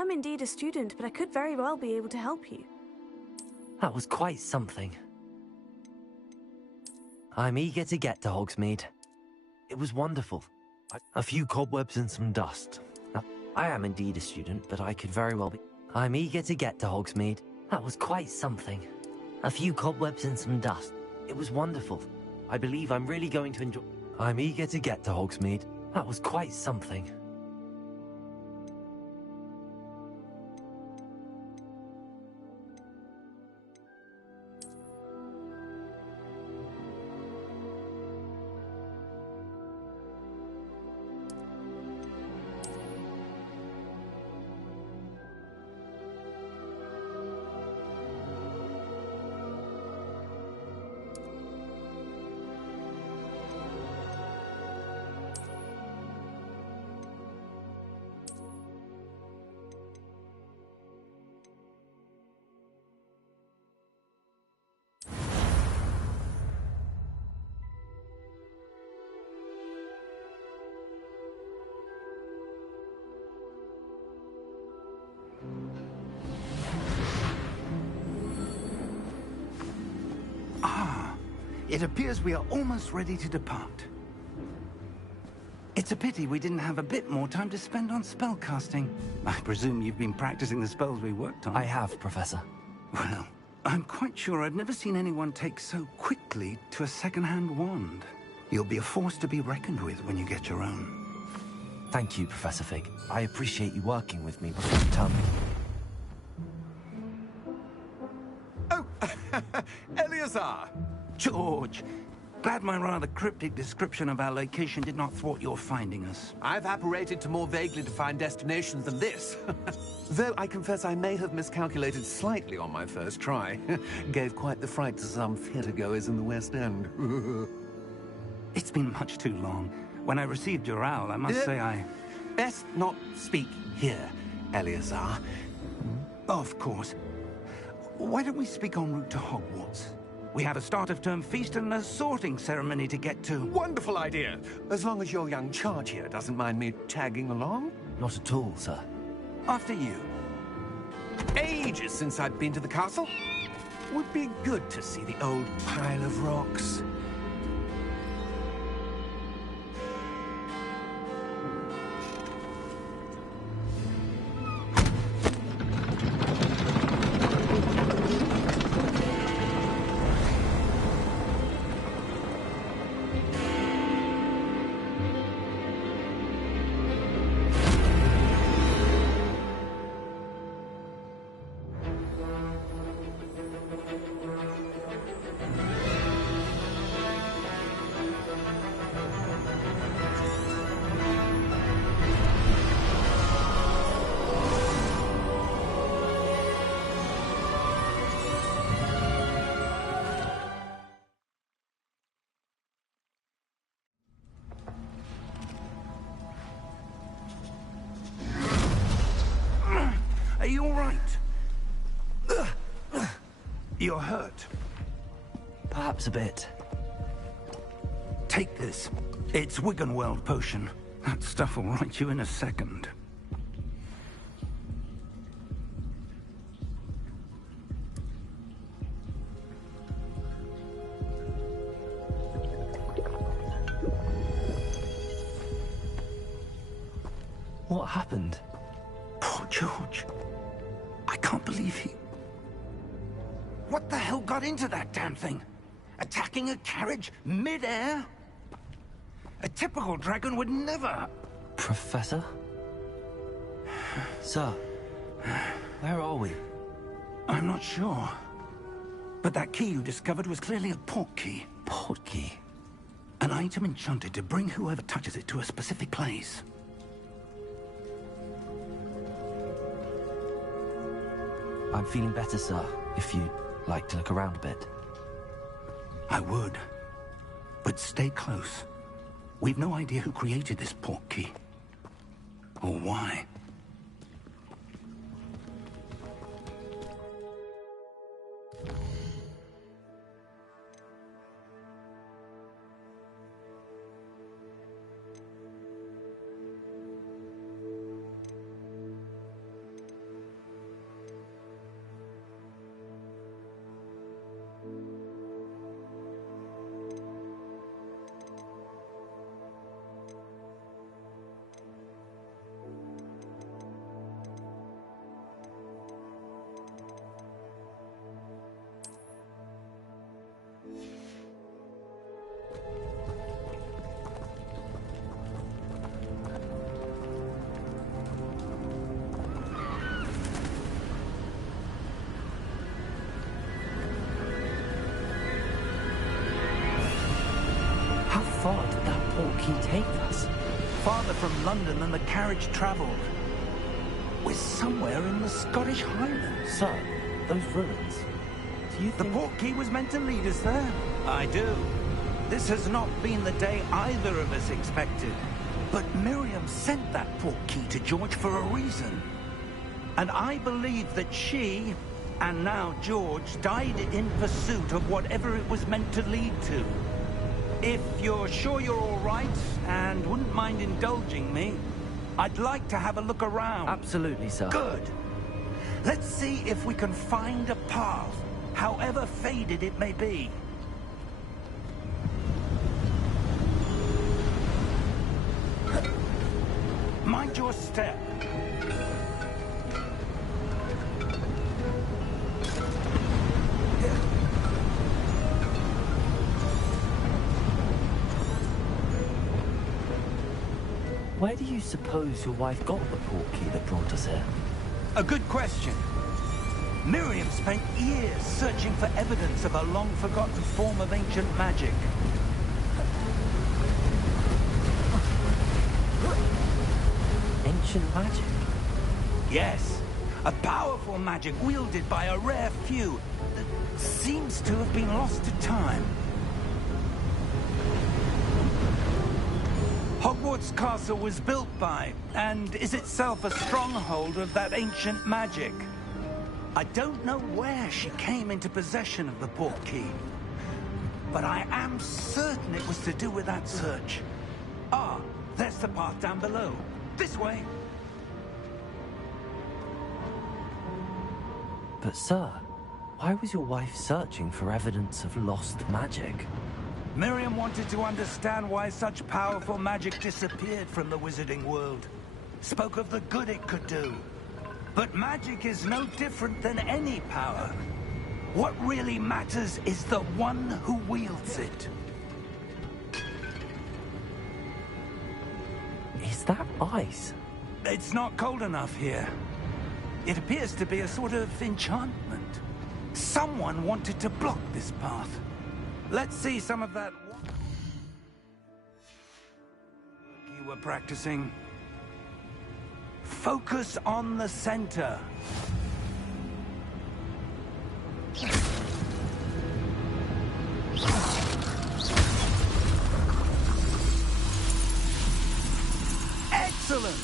am indeed a student, but I could very well be able to help you. That was quite something. I'm eager to get to Hogsmeade. It was wonderful. A few cobwebs and some dust. I am indeed a student, but I could very well be... I'm eager to get to Hogsmeade. That was quite something. A few cobwebs and some dust. It was wonderful. I believe I'm really going to enjoy... I'm eager to get to Hogsmeade. That was quite something. It appears we are almost ready to depart. It's a pity we didn't have a bit more time to spend on spellcasting. I presume you've been practicing the spells we worked on. I have, Professor. Well, I'm quite sure I've never seen anyone take so quickly to a second-hand wand. You'll be a force to be reckoned with when you get your own. Thank you, Professor Fig. I appreciate you working with me before you tell me. Oh, Eleazar! George, glad my rather cryptic description of our location did not thwart your finding us. I've apparated to more vaguely defined destinations than this. Though I confess I may have miscalculated slightly on my first try. Gave quite the fright to some theatre-goers in the West End. It's been much too long. When I received your owl, I must say I... Best not speak here, Eleazar. Of course. Why don't we speak en route to Hogwarts? We have a start-of-term feast and a sorting ceremony to get to. Wonderful idea! As long as your young charge here doesn't mind me tagging along. Not at all, sir. After you. Ages since I'd been to the castle. Would be good to see the old pile of rocks. Are you all right? You're hurt. Perhaps a bit. Take this. It's Wiggenweld potion. That stuff will right you in a second. What happened? Poor George. I can't believe he... What the hell got into that damn thing? Attacking a carriage mid-air? A typical dragon would never... Professor? Sir, where are we? I'm not sure. But that key you discovered was clearly a port key. Port key? An item enchanted to bring whoever touches it to a specific place. I'm feeling better, sir, if you'd like to look around a bit. I would. But stay close. We've no idea who created this port key. Or why. portkey take us? Farther from London than the carriage travelled. We're somewhere in the Scottish Highlands. Sir, those ruins. Do you The think... portkey was meant to lead us there? I do. This has not been the day either of us expected. But Miriam sent that portkey to George for a reason. And I believe that she, and now George, died in pursuit of whatever it was meant to lead to. If you're sure you're all right, and wouldn't mind indulging me, I'd like to have a look around. Absolutely, sir. Good. Let's see if we can find a path, however faded it may be. Mind your step. Where do you suppose your wife got the portkey that brought us here? A good question. Miriam spent years searching for evidence of a long-forgotten form of ancient magic. Ancient magic? Yes, a powerful magic wielded by a rare few that seems to have been lost to time. Hogwarts Castle was built by, and is itself a stronghold of that ancient magic. I don't know where she came into possession of the portkey, but I am certain it was to do with that search. Ah, there's the path down below. This way. But sir, why was your wife searching for evidence of lost magic? Miriam wanted to understand why such powerful magic disappeared from the wizarding world. Spoke of the good it could do. But magic is no different than any power. What really matters is the one who wields it. Is that ice? It's not cold enough here. It appears to be a sort of enchantment. Someone wanted to block this path. Let's see some of that work you were practicing. Focus on the center. Excellent!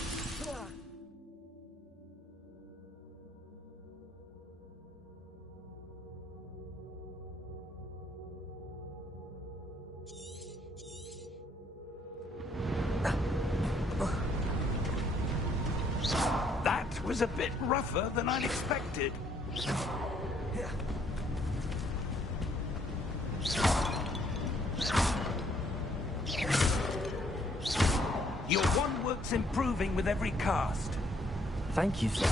That was a bit rougher than I'd expected. Your wand work's improving with every cast. Thank you, sir.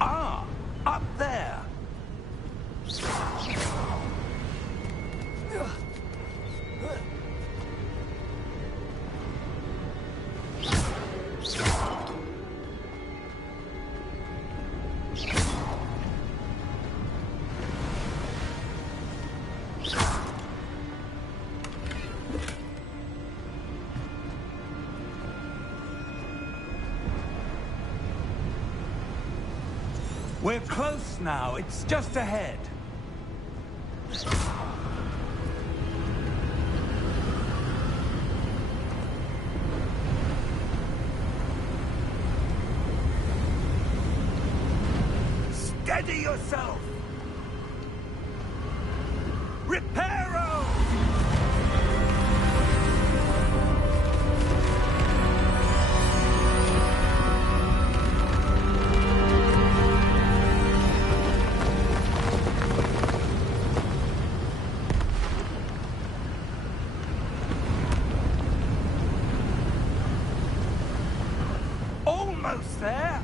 Ah, up there. We're close now. It's just ahead. Steady yourself! Reparo! Almost there!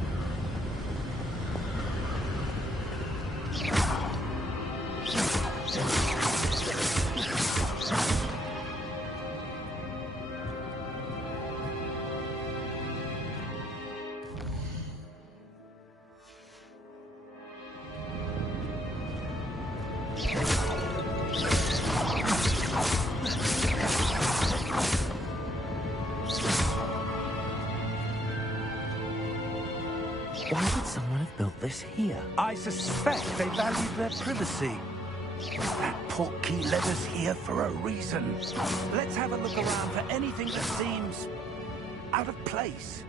have built this here? I suspect they valued their privacy. That portkey led us here for a reason. Let's have a look around for anything that seems out of place.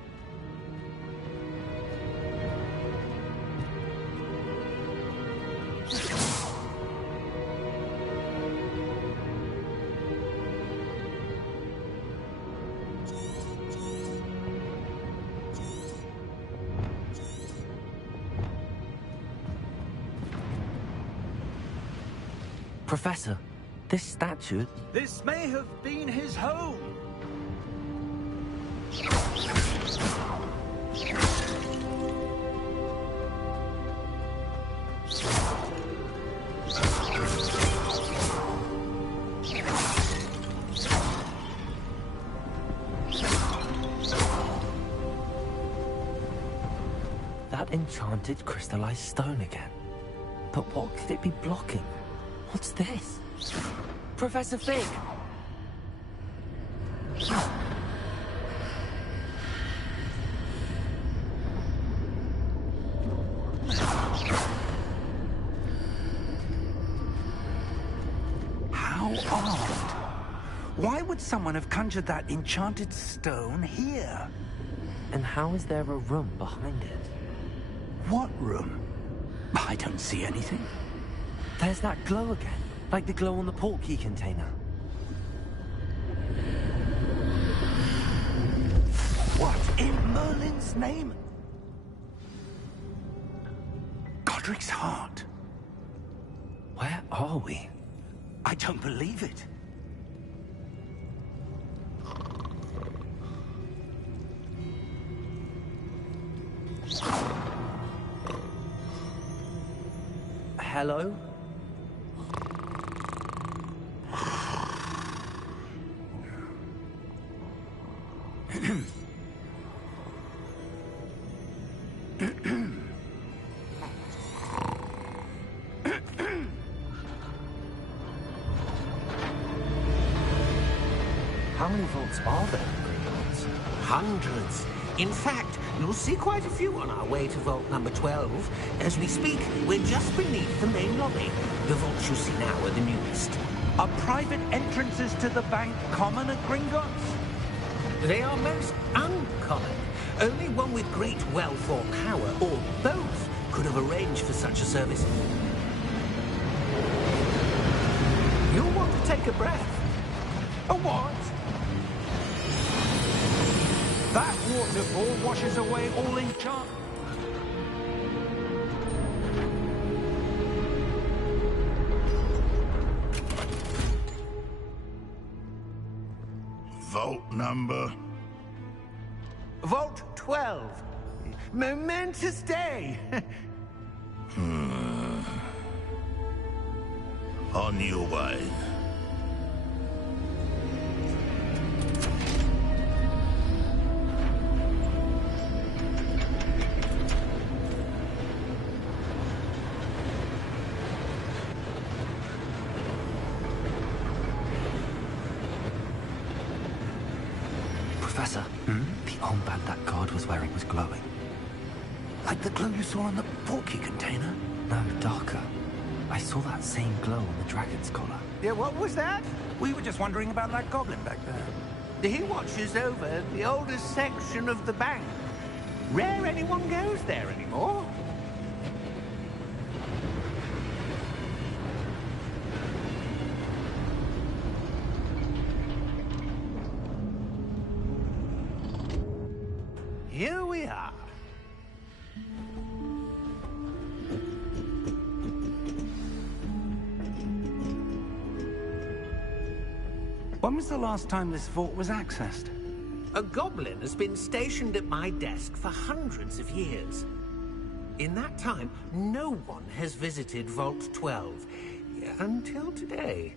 Professor, this statue... This may have been his home. That enchanted crystallized stone again. But what could it be blocking? What's this? Professor Fig! How odd. Why would someone have conjured that enchanted stone here? And how is there a room behind it? What room? I don't see anything. There's that glow again, like the glow on the portkey container. What in Merlin's name? Godric's heart. Where are we? I don't believe it. Hello? How many vaults are there in Gringotts? Hundreds. In fact, you'll see quite a few on our way to vault number 12. As we speak, we're just beneath the main lobby. The vaults you see now are the newest. Are private entrances to the bank common at Gringotts? They are most uncommon. Only one with great wealth or power, or both, could have arranged for such a service. You'll want to take a breath. A what? That waterfall washes away all enchantment. Vault number? Vault 12. Momentous day. On your way. Professor, the armband that guard was wearing was glowing. Like the glow you saw on the portkey container? No, darker. I saw that same glow on the dragon's collar. Yeah, what was that? We were just wondering about that goblin back there. He watches over the oldest section of the bank. Rare anyone goes there anymore. Here we are. When was the last time this vault was accessed? A goblin has been stationed at my desk for hundreds of years. In that time, no one has visited Vault 12 until today.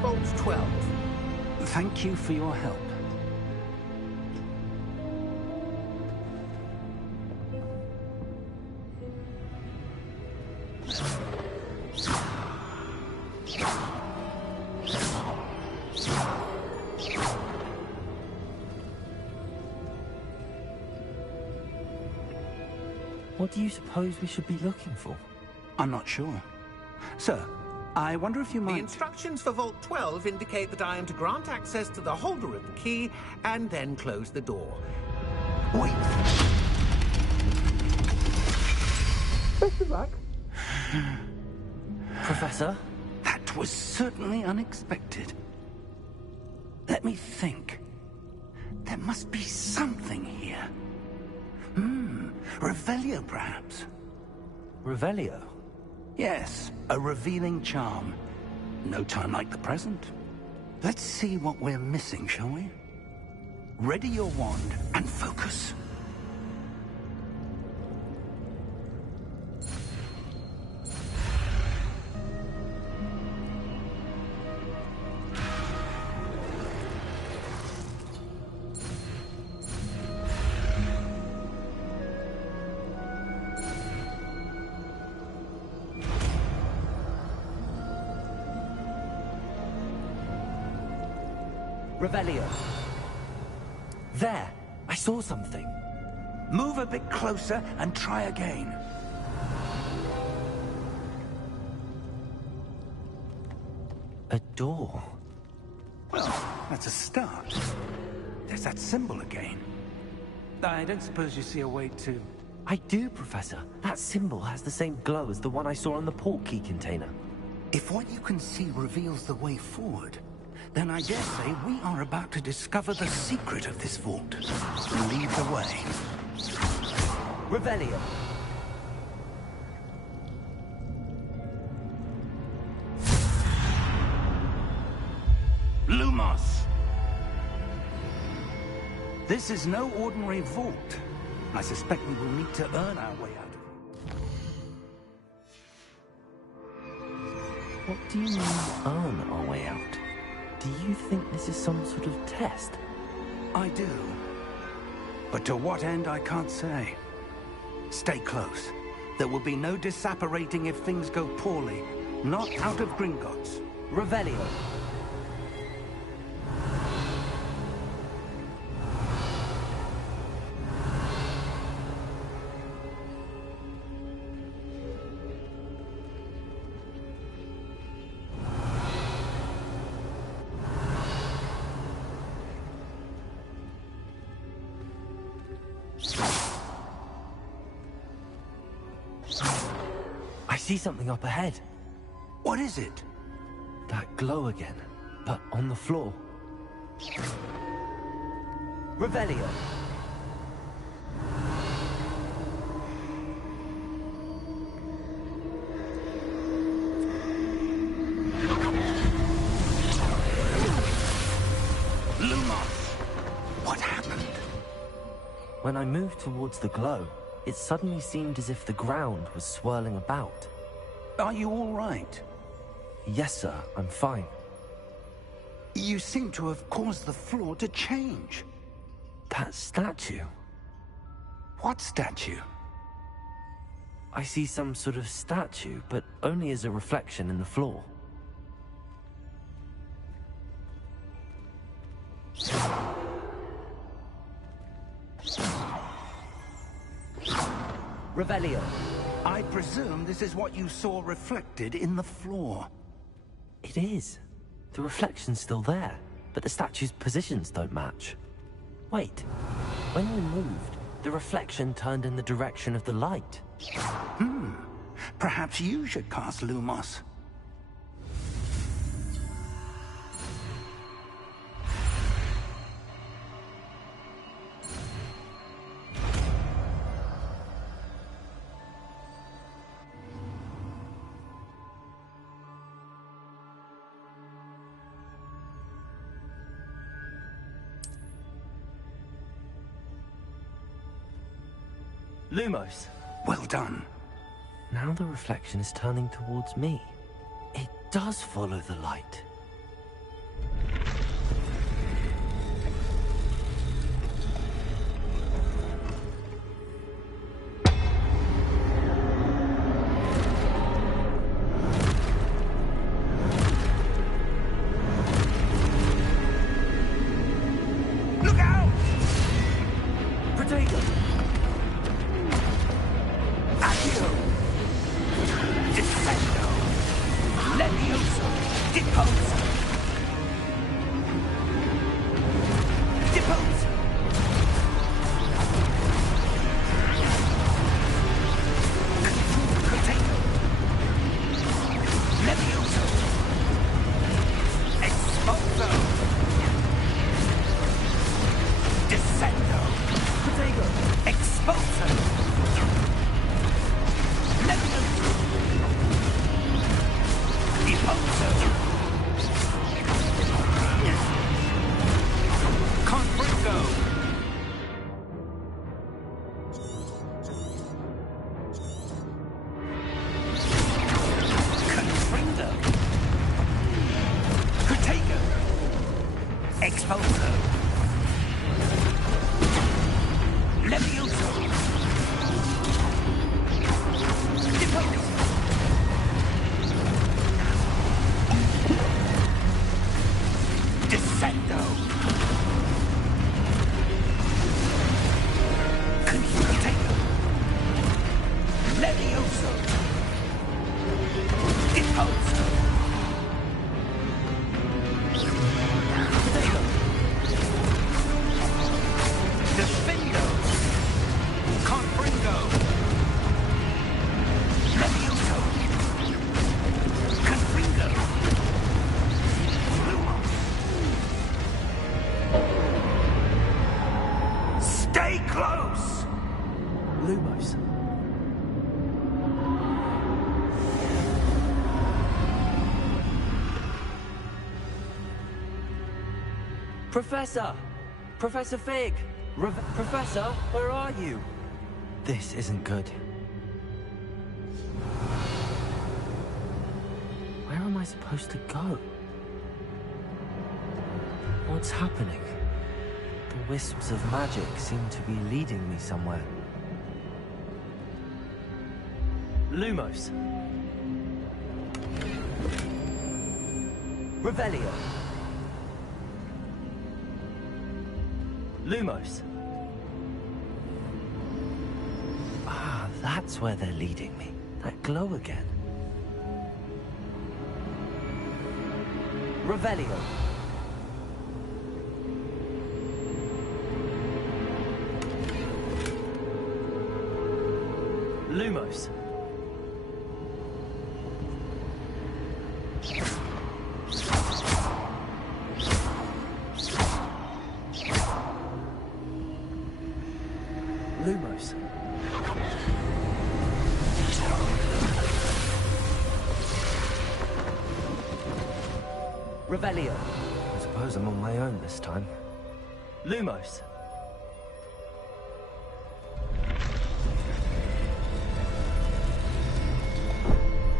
Vault 12. Thank you for your help. do you suppose we should be looking for? I'm not sure. Sir, I wonder if you The might... instructions for Vault 12 indicate that I am to grant access to the holder of the key and then close the door. Wait! Best of luck. Professor? That was certainly unexpected. Let me think. There must be something here. Revelio, perhaps? Revelio? Yes, a revealing charm. No time like the present. Let's see what we're missing, shall we? Ready your wand and focus. Revelio. There! I saw something. Move a bit closer and try again. A door. Well, that's a start. There's that symbol again. I don't suppose you see a way to... I do, Professor. That symbol has the same glow as the one I saw on the port key container. If what you can see reveals the way forward, then I dare say we are about to discover the secret of this vault. Lead the way. Revelio. Lumos! This is no ordinary vault. I suspect we will need to earn our way out of it. What do you mean, earn our way out? Do you think this is some sort of test? I do. But to what end, I can't say. Stay close. There will be no disapparating if things go poorly. Not out of Gringotts. Revelio. I see something up ahead. What is it? That glow again, but on the floor. Revelio. Lumos! What happened? When I moved towards the glow, it suddenly seemed as if the ground was swirling about. Are you all right? Yes, sir, I'm fine. You seem to have caused the floor to change. That statue. What statue? I see some sort of statue, but only as a reflection in the floor. Revelio. I presume this is what you saw reflected in the floor. It is. The reflection's still there, but the statue's positions don't match. Wait. When we moved, the reflection turned in the direction of the light. Perhaps you should cast Lumos. Lumos. Well done. Now the reflection is turning towards me. It does follow the light. Look out! Protego! Expulso. Levioso. Depose. Descendo. Confutatio. Levioso. Deposo. Defendo. Confringo. Levioso. Confringo. Stay close! Lumos. Professor! Professor Fig! Professor, where are you? This isn't good. Where am I supposed to go? What's happening? The wisps of magic seem to be leading me somewhere. Lumos. Revelio. Lumos. Ah, that's where they're leading me. That glow again. Revelio. Lumos. Lumos. Revelio. I suppose I'm on my own this time. Lumos.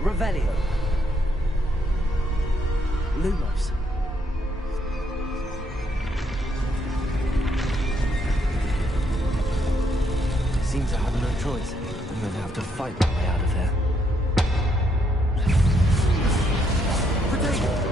Revelio. Lumos. Seems I have no choice. I'm going to have to fight my way out of here. Potato!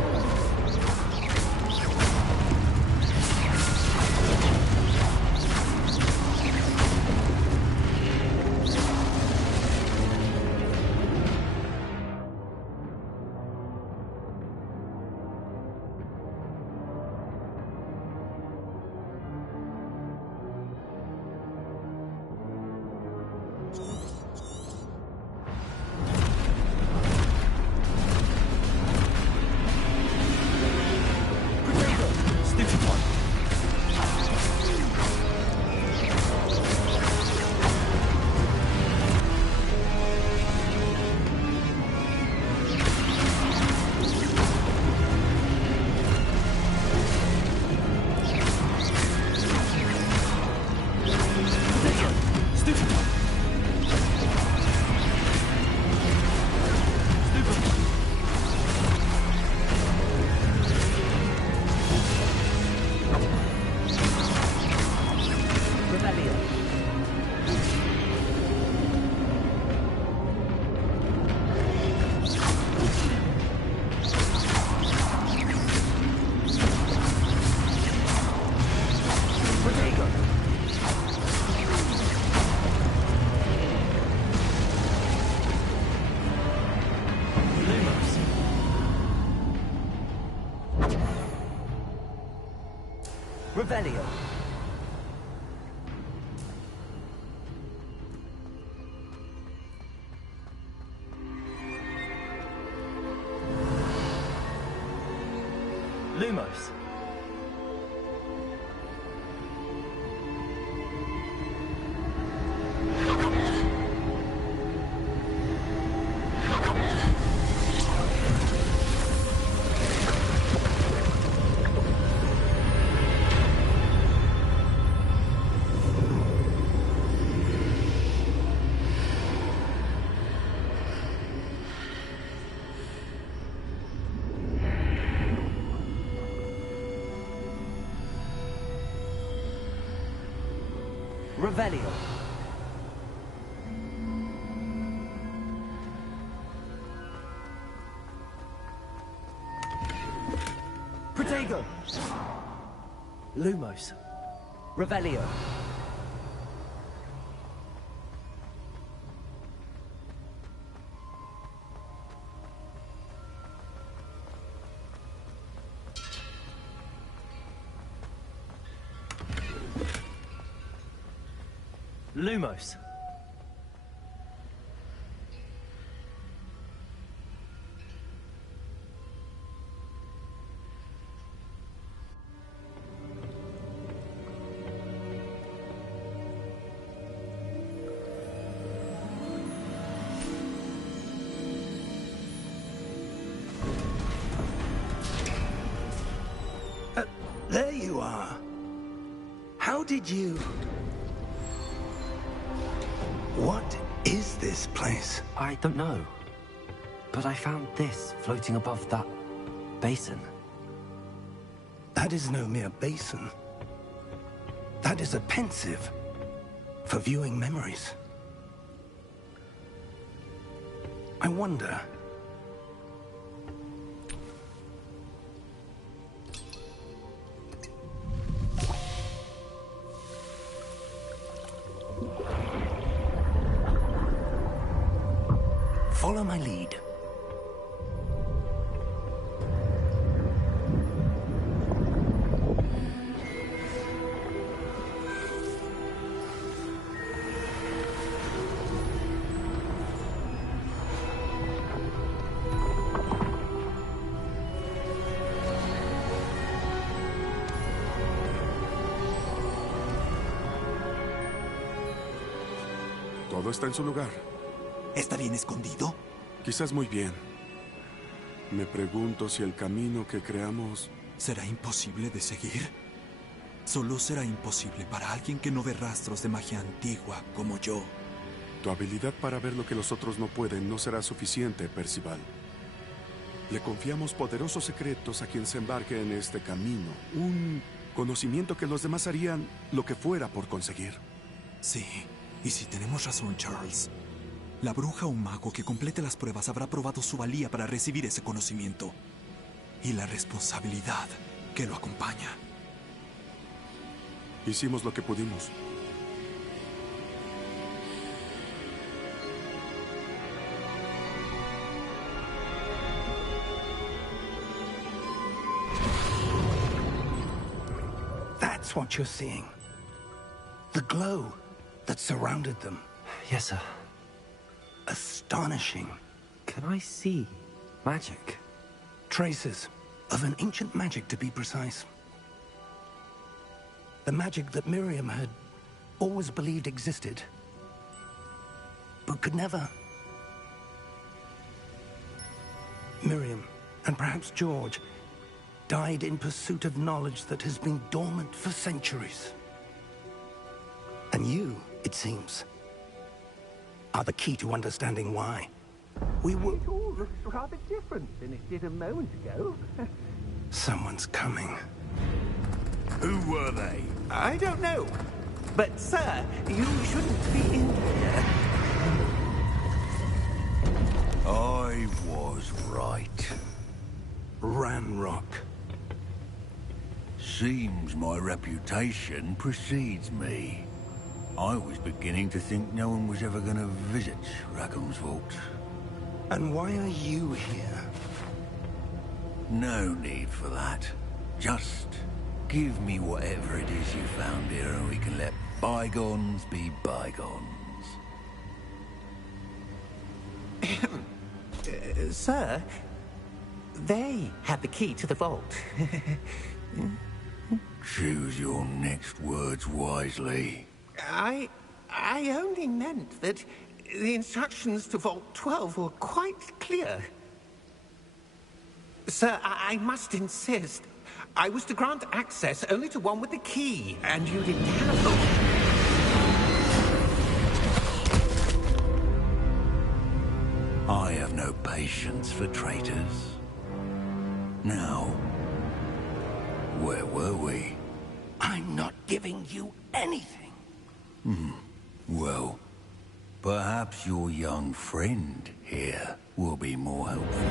Revelio. Lumos. Revelio. Protego. Lumos. Revelio. Lumos. There you are. How did you... What is this place? I don't know. But I found this floating above that basin. That is no mere basin. That is a pensive for viewing memories. I wonder... Follow my lead. Todo está en su lugar. ¿Está bien escondido? Quizás muy bien. Me pregunto si el camino que creamos... ¿Será imposible de seguir? Solo será imposible para alguien que no ve rastros de magia antigua como yo. Tu habilidad para ver lo que los otros no pueden no será suficiente, Percival. Le confiamos poderosos secretos a quien se embarque en este camino. Un conocimiento que los demás harían lo que fuera por conseguir. Sí, y si tenemos razón, Charles, la bruja o mago que complete las pruebas habrá probado su valía para recibir ese conocimiento. Y la responsabilidad que lo acompaña. Hicimos lo que pudimos. That's what you're seeing. The glow that surrounded them. Yes, sir. Astonishing. Can I see magic? Traces of an ancient magic, to be precise. The magic that Miriam had always believed existed, but could never. Miriam, and perhaps George, died in pursuit of knowledge that has been dormant for centuries. And you, it seems, are the key to understanding why. We were... It all looks rather different than it did a moment ago. Someone's coming. Who were they? I don't know. But, sir, you shouldn't be in here. I was right. Ranrock. Seems my reputation precedes me. I was beginning to think no one was ever going to visit Rackham's vault. And why are you here? No need for that. Just give me whatever it is you found here and we can let bygones be bygones. Sir, they had the key to the vault. Choose your next words wisely. I only meant that the instructions to Vault 12 were quite clear. Sir, I must insist. I was to grant access only to one with the key, and you didn't have them. I have no patience for traitors. Now, where were we? I'm not giving you anything. Well, perhaps your young friend here will be more helpful.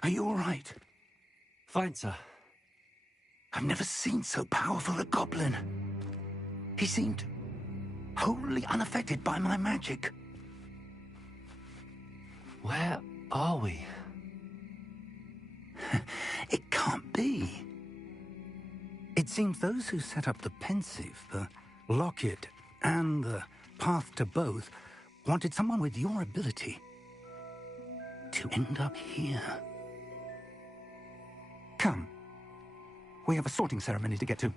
Are you all right? Fine, sir. I've never seen so powerful a goblin. He seemed wholly unaffected by my magic. Where are we? It can't be. It seems those who set up the pensive, the locket, and the path to both wanted someone with your ability to end up here. Come. We have a sorting ceremony to get to.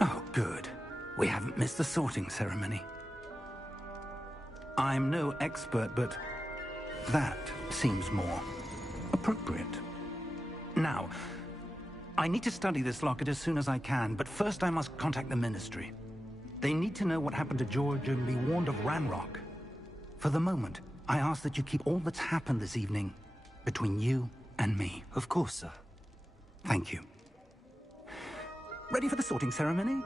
Oh, good. We haven't missed the sorting ceremony. I'm no expert, but that seems more appropriate. Now, I need to study this locket as soon as I can, but first I must contact the Ministry. They need to know what happened to George and be warned of Ranrock. For the moment, I ask that you keep all that's happened this evening between you and me. Of course, sir. Thank you. Ready for the sorting ceremony?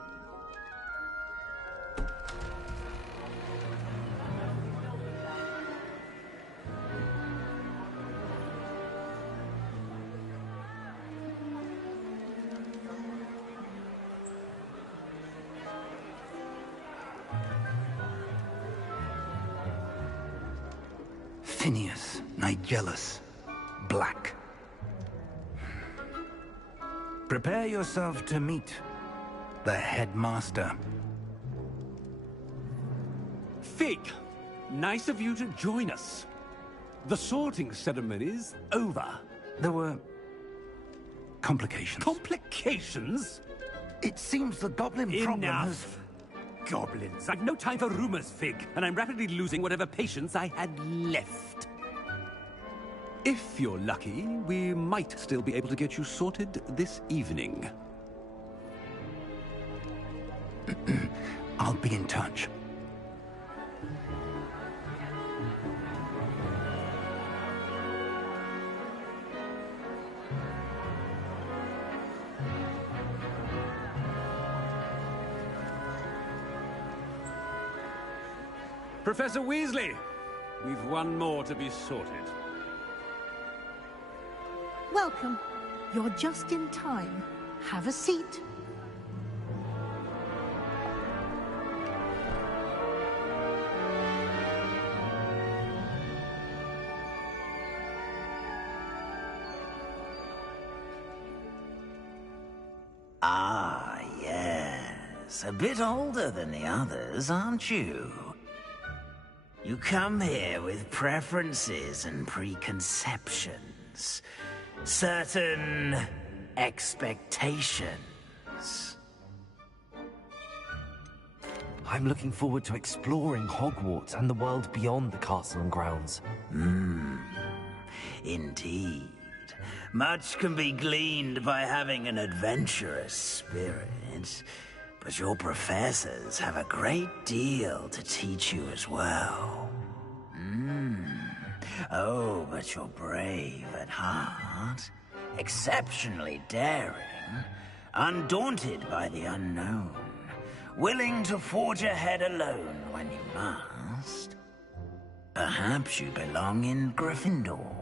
Phineas, Nigellus, Black. Prepare yourself to meet the headmaster. Fig, nice of you to join us. The sorting ceremony's over. There were complications. Complications? It seems the goblin problem has... Enough! Goblins. I've no time for rumors, Fig, and I'm rapidly losing whatever patience I had left. If you're lucky, we might still be able to get you sorted this evening. I'll be in touch. Professor Weasley, we've one more to be sorted. Welcome. You're just in time. Have a seat. Ah, yes. A bit older than the others, aren't you? You come here with preferences and preconceptions. Certain expectations. I'm looking forward to exploring Hogwarts and the world beyond the castle and grounds. Indeed. Much can be gleaned by having an adventurous spirit, but your professors have a great deal to teach you as well. Oh, but you're brave at heart, exceptionally daring, undaunted by the unknown, willing to forge ahead alone when you must. Perhaps you belong in Gryffindor.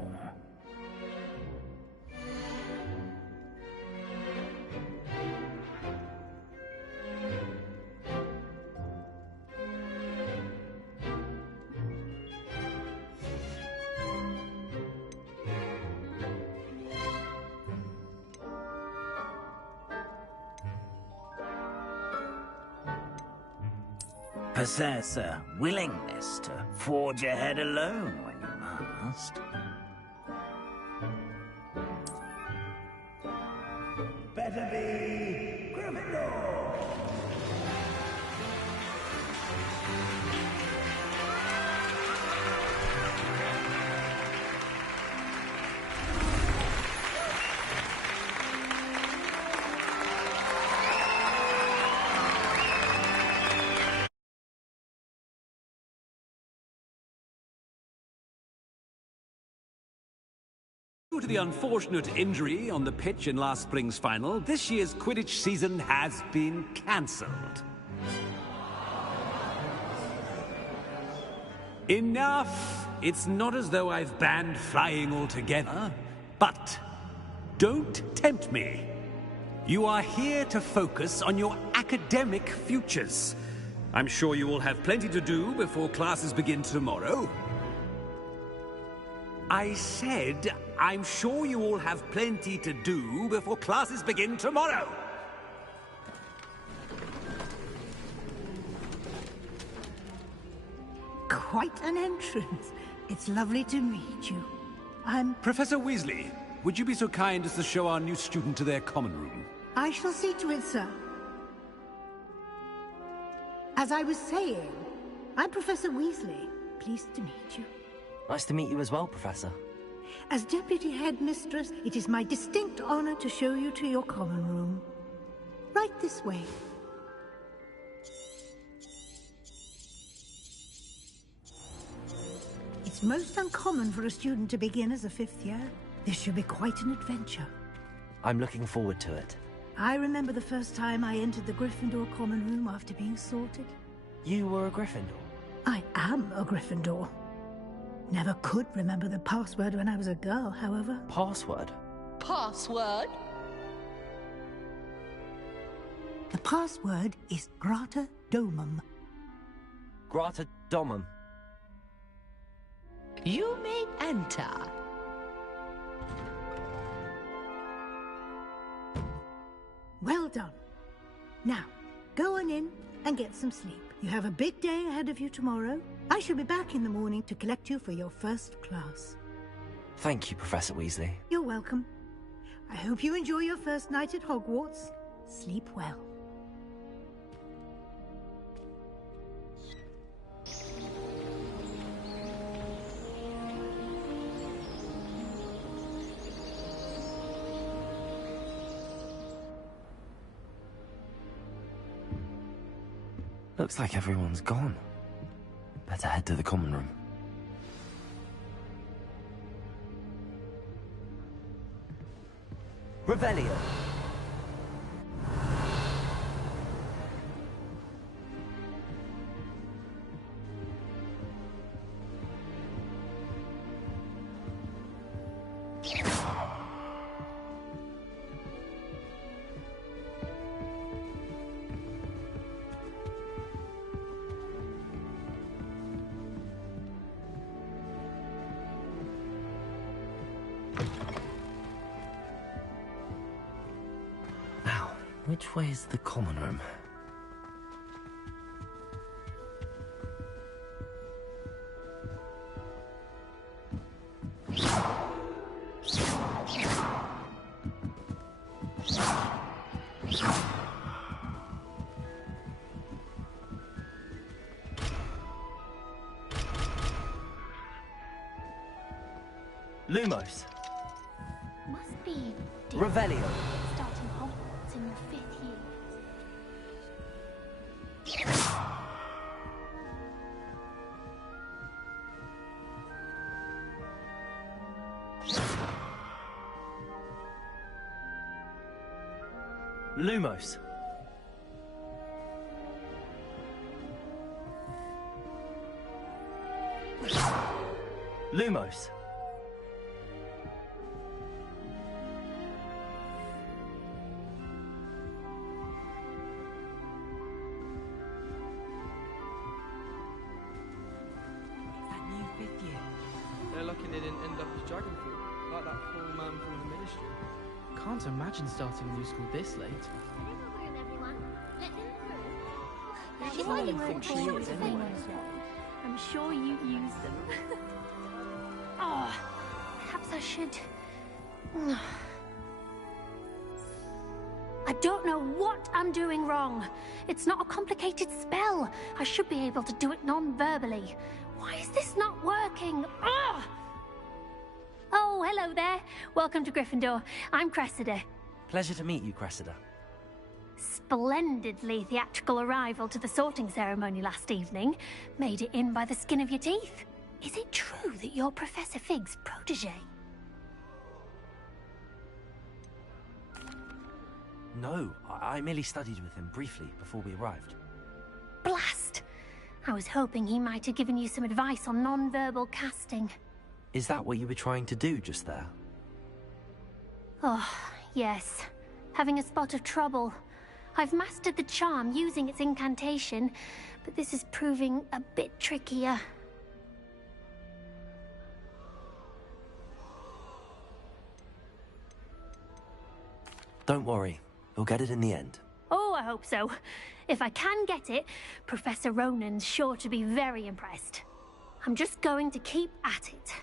Possess a willingness to forge ahead alone when you must. Better be Gryffindor! Due to the unfortunate injury on the pitch in last spring's final, this year's Quidditch season has been cancelled. Enough! It's not as though I've banned flying altogether, but don't tempt me. You are here to focus on your academic futures. I'm sure you will have plenty to do before classes begin tomorrow. I said, I'm sure you all have plenty to do before classes begin tomorrow. Quite an entrance. It's lovely to meet you. I'm... Professor Weasley, would you be so kind as to show our new student to their common room? I shall see to it, sir. As I was saying, I'm Professor Weasley. Pleased to meet you. Nice to meet you as well, Professor. As Deputy Headmistress, it is my distinct honor to show you to your common room. Right this way. It's most uncommon for a student to begin as a fifth year. This should be quite an adventure. I'm looking forward to it. I remember the first time I entered the Gryffindor common room after being sorted. You were a Gryffindor? I am a Gryffindor. Never could remember the password when I was a girl, however. Password? Password? The password is Grata Domum. Grata Domum. You may enter. Well done. Now, go on in and get some sleep. You have a big day ahead of you tomorrow. I shall be back in the morning to collect you for your first class. Thank you, Professor Weasley. You're welcome. I hope you enjoy your first night at Hogwarts. Sleep well. Looks like everyone's gone. Better head to the common room. Revelio! Which way is the common room? Lumos. Must be Revelio. starting Hogwarts in your 5th year. Lumos. Lumos. They're lucky they didn't end up as dragon fruit, like that poor man from the ministry. Can't imagine starting new school this late. Who do you think she is, anyway? I'm sure you've used them. Oh, perhaps I should... I don't know what I'm doing wrong. It's not a complicated spell. I should be able to do it non-verbally. Why is this not working? Ugh! Oh, hello there. Welcome to Gryffindor. I'm Cressida. Pleasure to meet you, Cressida. Splendidly theatrical arrival to the sorting ceremony last evening. Made it in by the skin of your teeth. Is it true that you're Professor Fig's protege? No, I merely studied with him briefly before we arrived. Blast! I was hoping he might have given you some advice on non-verbal casting. Is that what you were trying to do just there? Oh, yes. Having a spot of trouble. I've mastered the charm using its incantation, but this is proving a bit trickier. Don't worry, you'll get it in the end. Oh, I hope so. If I can get it, Professor Ronan's sure to be very impressed. I'm just going to keep at it.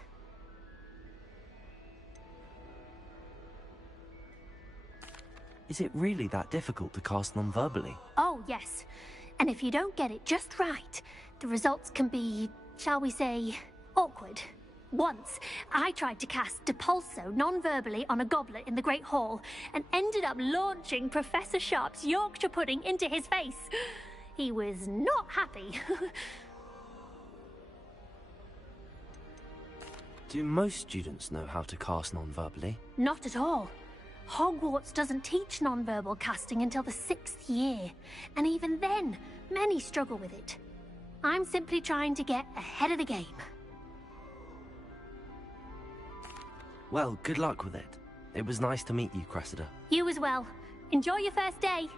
Is it really that difficult to cast non-verbally? Oh, yes. And if you don't get it just right, the results can be, shall we say, awkward. Once, I tried to cast Depulso non-verbally on a goblet in the Great Hall and ended up launching Professor Sharp's Yorkshire pudding into his face. He was not happy. Do most students know how to cast non-verbally? Not at all. Hogwarts doesn't teach non-verbal casting until the 6th year, and even then, many struggle with it. I'm simply trying to get ahead of the game. Well, good luck with it. It was nice to meet you, Cressida. You as well. Enjoy your first day.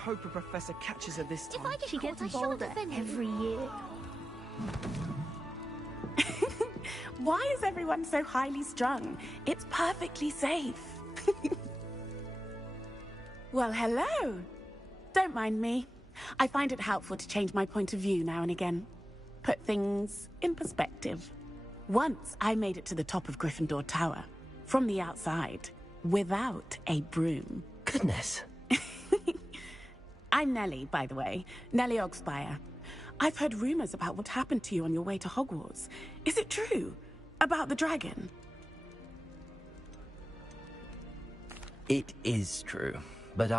hope a professor catches her this time. She gets bolder every year. Why is everyone so highly strung? It's perfectly safe. Well, hello. Don't mind me. I find it helpful to change my point of view now and again. Put things in perspective. Once I made it to the top of Gryffindor Tower, from the outside, without a broom. Goodness. I'm Nellie, by the way. Nellie Ogspire. I've heard rumors about what happened to you on your way to Hogwarts. Is it true? About the dragon? It is true, but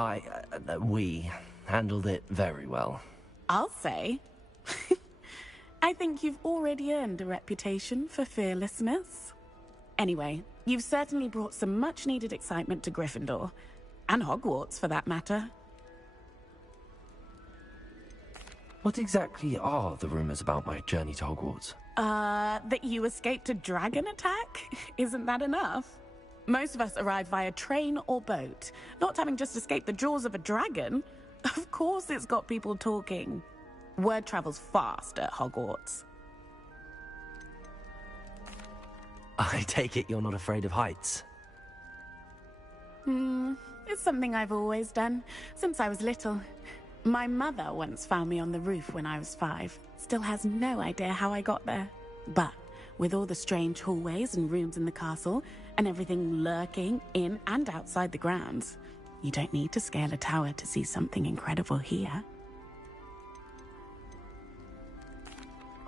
we handled it very well. I'll say. I think you've already earned a reputation for fearlessness. Anyway, you've certainly brought some much-needed excitement to Gryffindor. And Hogwarts, for that matter. What exactly are the rumors about my journey to Hogwarts? That you escaped a dragon attack? Isn't that enough? Most of us arrive via train or boat, not having just escaped the jaws of a dragon. Of course it's got people talking. Word travels fast at Hogwarts. I take it you're not afraid of heights? It's something I've always done, since I was little. My mother once found me on the roof when I was 5. Still has no idea how I got there. But with all the strange hallways and rooms in the castle, and everything lurking in and outside the grounds, you don't need to scale a tower to see something incredible here.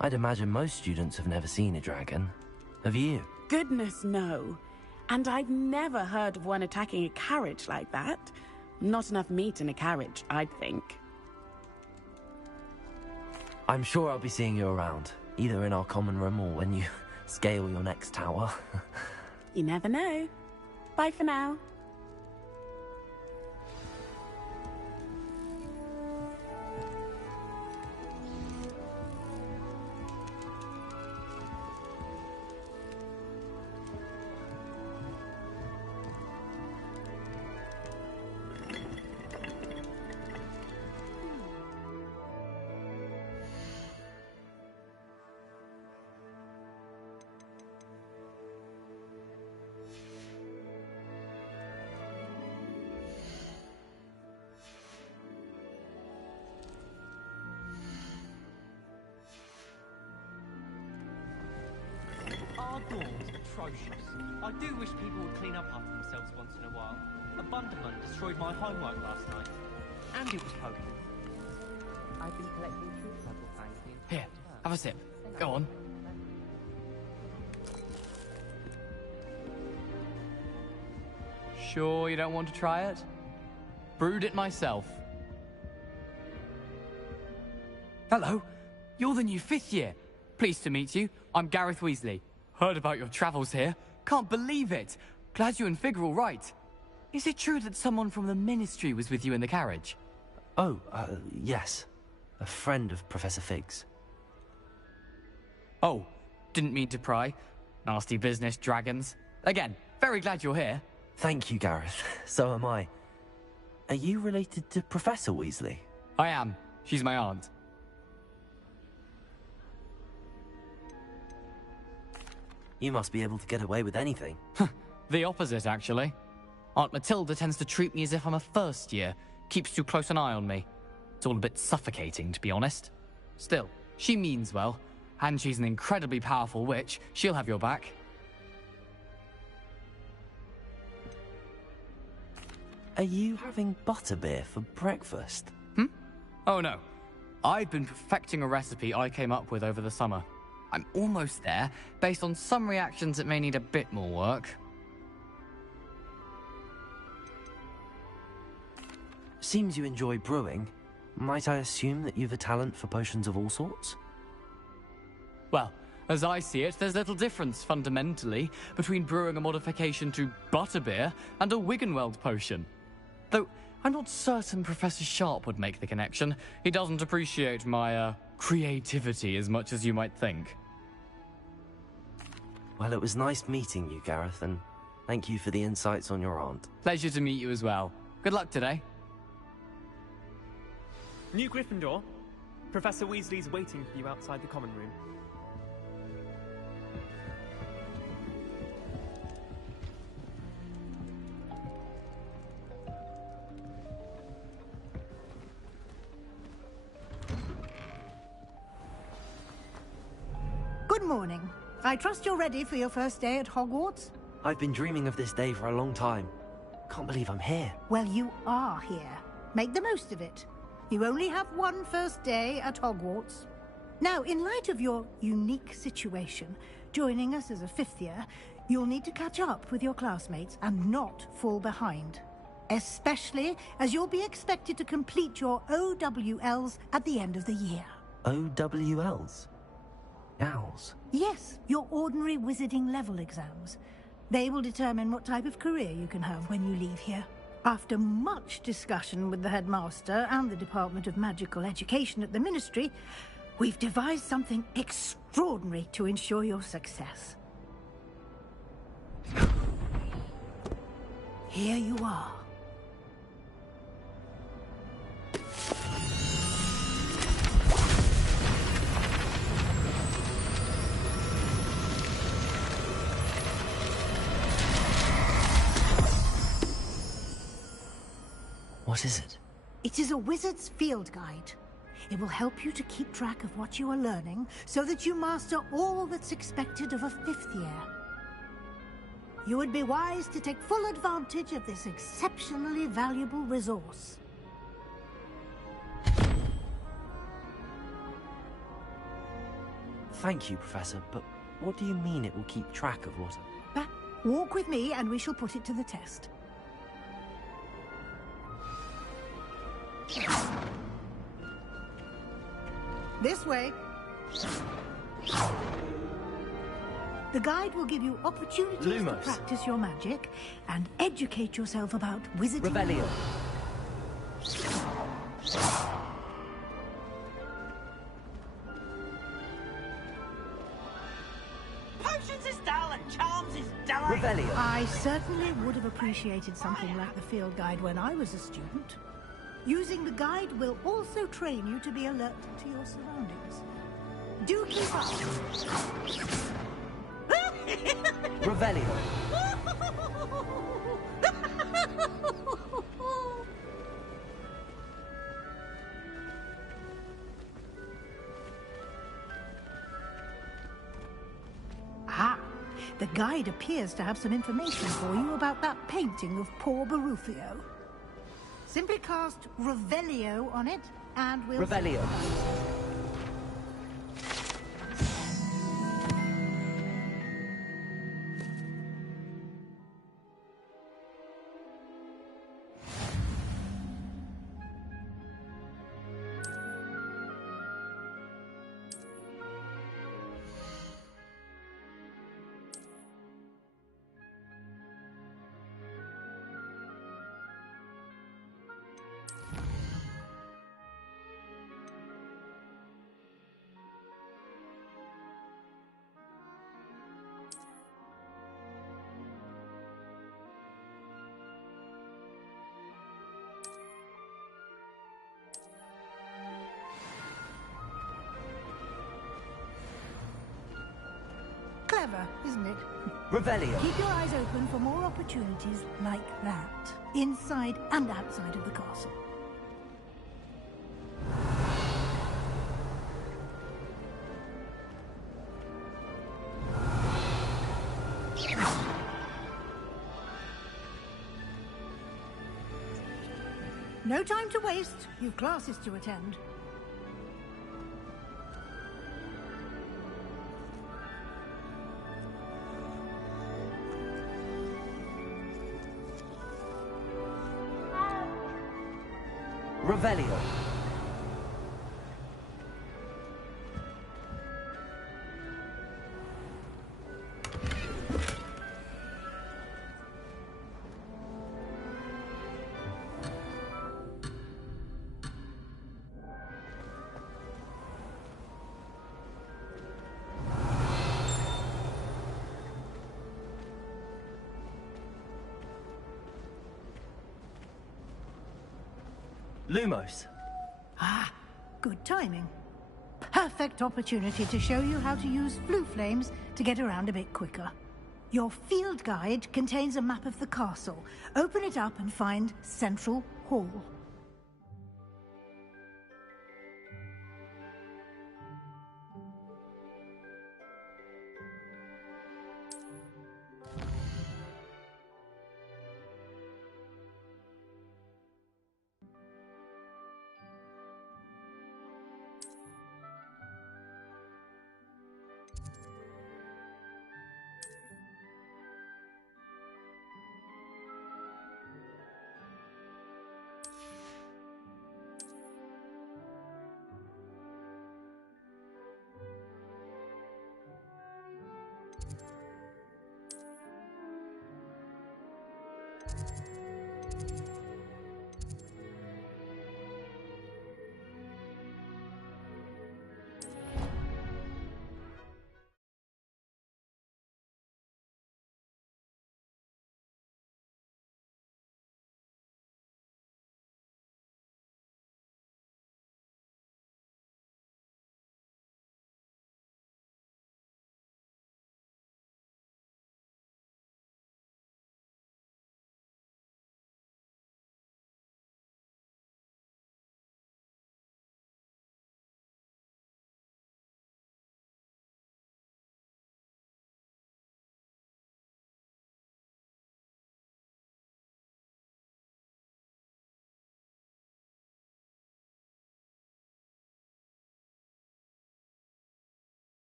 I'd imagine most students have never seen a dragon. Have you? Goodness, no. And I've never heard of one attacking a carriage like that. Not enough meat in a carriage, I'd think. I'm sure I'll be seeing you around, either in our common room or when you scale your next tower. You never know. Bye for now. Our doors atrocious. I do wish people would clean up after themselves once in a while. A Bunderman destroyed my homework last night. And it was poking. I've been collecting truth purple fancy. Here, have a sip. Go on. Sure you don't want to try it? Brewed it myself. Hello, you're the new 5th year. Pleased to meet you. I'm Gareth Weasley. Heard about your travels here. Can't believe it. Glad you and Fig are all right. Is it true that someone from the Ministry was with you in the carriage? Oh, yes. A friend of Professor Fig's. Oh, didn't mean to pry. Nasty business, dragons. Again, very glad you're here. Thank you, Gareth. So am I. Are you related to Professor Weasley? I am. She's my aunt. You must be able to get away with anything. The opposite, actually. Aunt Matilda tends to treat me as if I'm a first year. Keeps too close an eye on me. It's all a bit suffocating, to be honest. Still, she means well. And she's an incredibly powerful witch. She'll have your back. Are you having butterbeer for breakfast? Oh no. I've been perfecting a recipe I came up with over the summer. I'm almost there, based on some reactions that may need a bit more work. Seems you enjoy brewing. Might I assume that you've a talent for potions of all sorts? Well, as I see it, there's little difference, fundamentally, between brewing a modification to butterbeer and a Wiggenweld potion. Though, I'm not certain Professor Sharp would make the connection. He doesn't appreciate my, creativity as much as you might think. Well, it was nice meeting you, Gareth, and thank you for the insights on your aunt. Pleasure to meet you as well. Good luck today. New Gryffindor. Professor Weasley's waiting for you outside the common room. Good morning. I trust you're ready for your first day at Hogwarts? I've been dreaming of this day for a long time. Can't believe I'm here. Well, you are here. Make the most of it. You only have one first day at Hogwarts. Now, in light of your unique situation, joining us as a fifth year, you'll need to catch up with your classmates and not fall behind. Especially as you'll be expected to complete your OWLs at the end of the year. OWLs? Owls? Yes, your ordinary wizarding level exams. They will determine what type of career you can have when you leave here. After much discussion with the headmaster and the Department of Magical Education at the Ministry, we've devised something extraordinary to ensure your success. Here you are. What is it? It is a wizard's field guide. It will help you to keep track of what you are learning so that you master all that's expected of a fifth year. You would be wise to take full advantage of this exceptionally valuable resource. Thank you, Professor, but what do you mean it will keep track of what? Walk with me and we shall put it to the test. This way. The guide will give you opportunities to practice your magic and educate yourself about wizarding. Revelio. Potions is dull and charms is dull. Revelio. I certainly would have appreciated something like the field guide when I was a student. Using the guide will also train you to be alert to your surroundings. Do keep up. Revelio. Ah, the guide appears to have some information for you about that painting of poor Barufio. Simply cast Revelio on it, and we'll... Revelio. Clever, isn't it? Revelio. Keep your eyes open for more opportunities like that, inside and outside of the castle. No time to waste. You've classes to attend. Revelio. Lumos. Ah, good timing. Perfect opportunity to show you how to use flue flames to get around a bit quicker. Your field guide contains a map of the castle. Open it up and find Central Hall.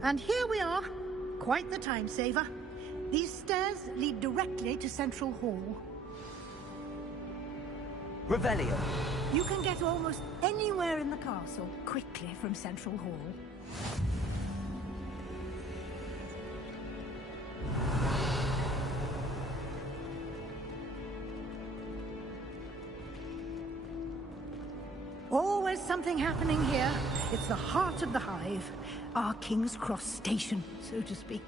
And here we are. Quite the time saver. These stairs lead directly to Central Hall. Revelio. You can get almost anywhere in the castle quickly from Central Hall. Always something happening here. It's the heart of the hive. Our King's Cross station, so to speak.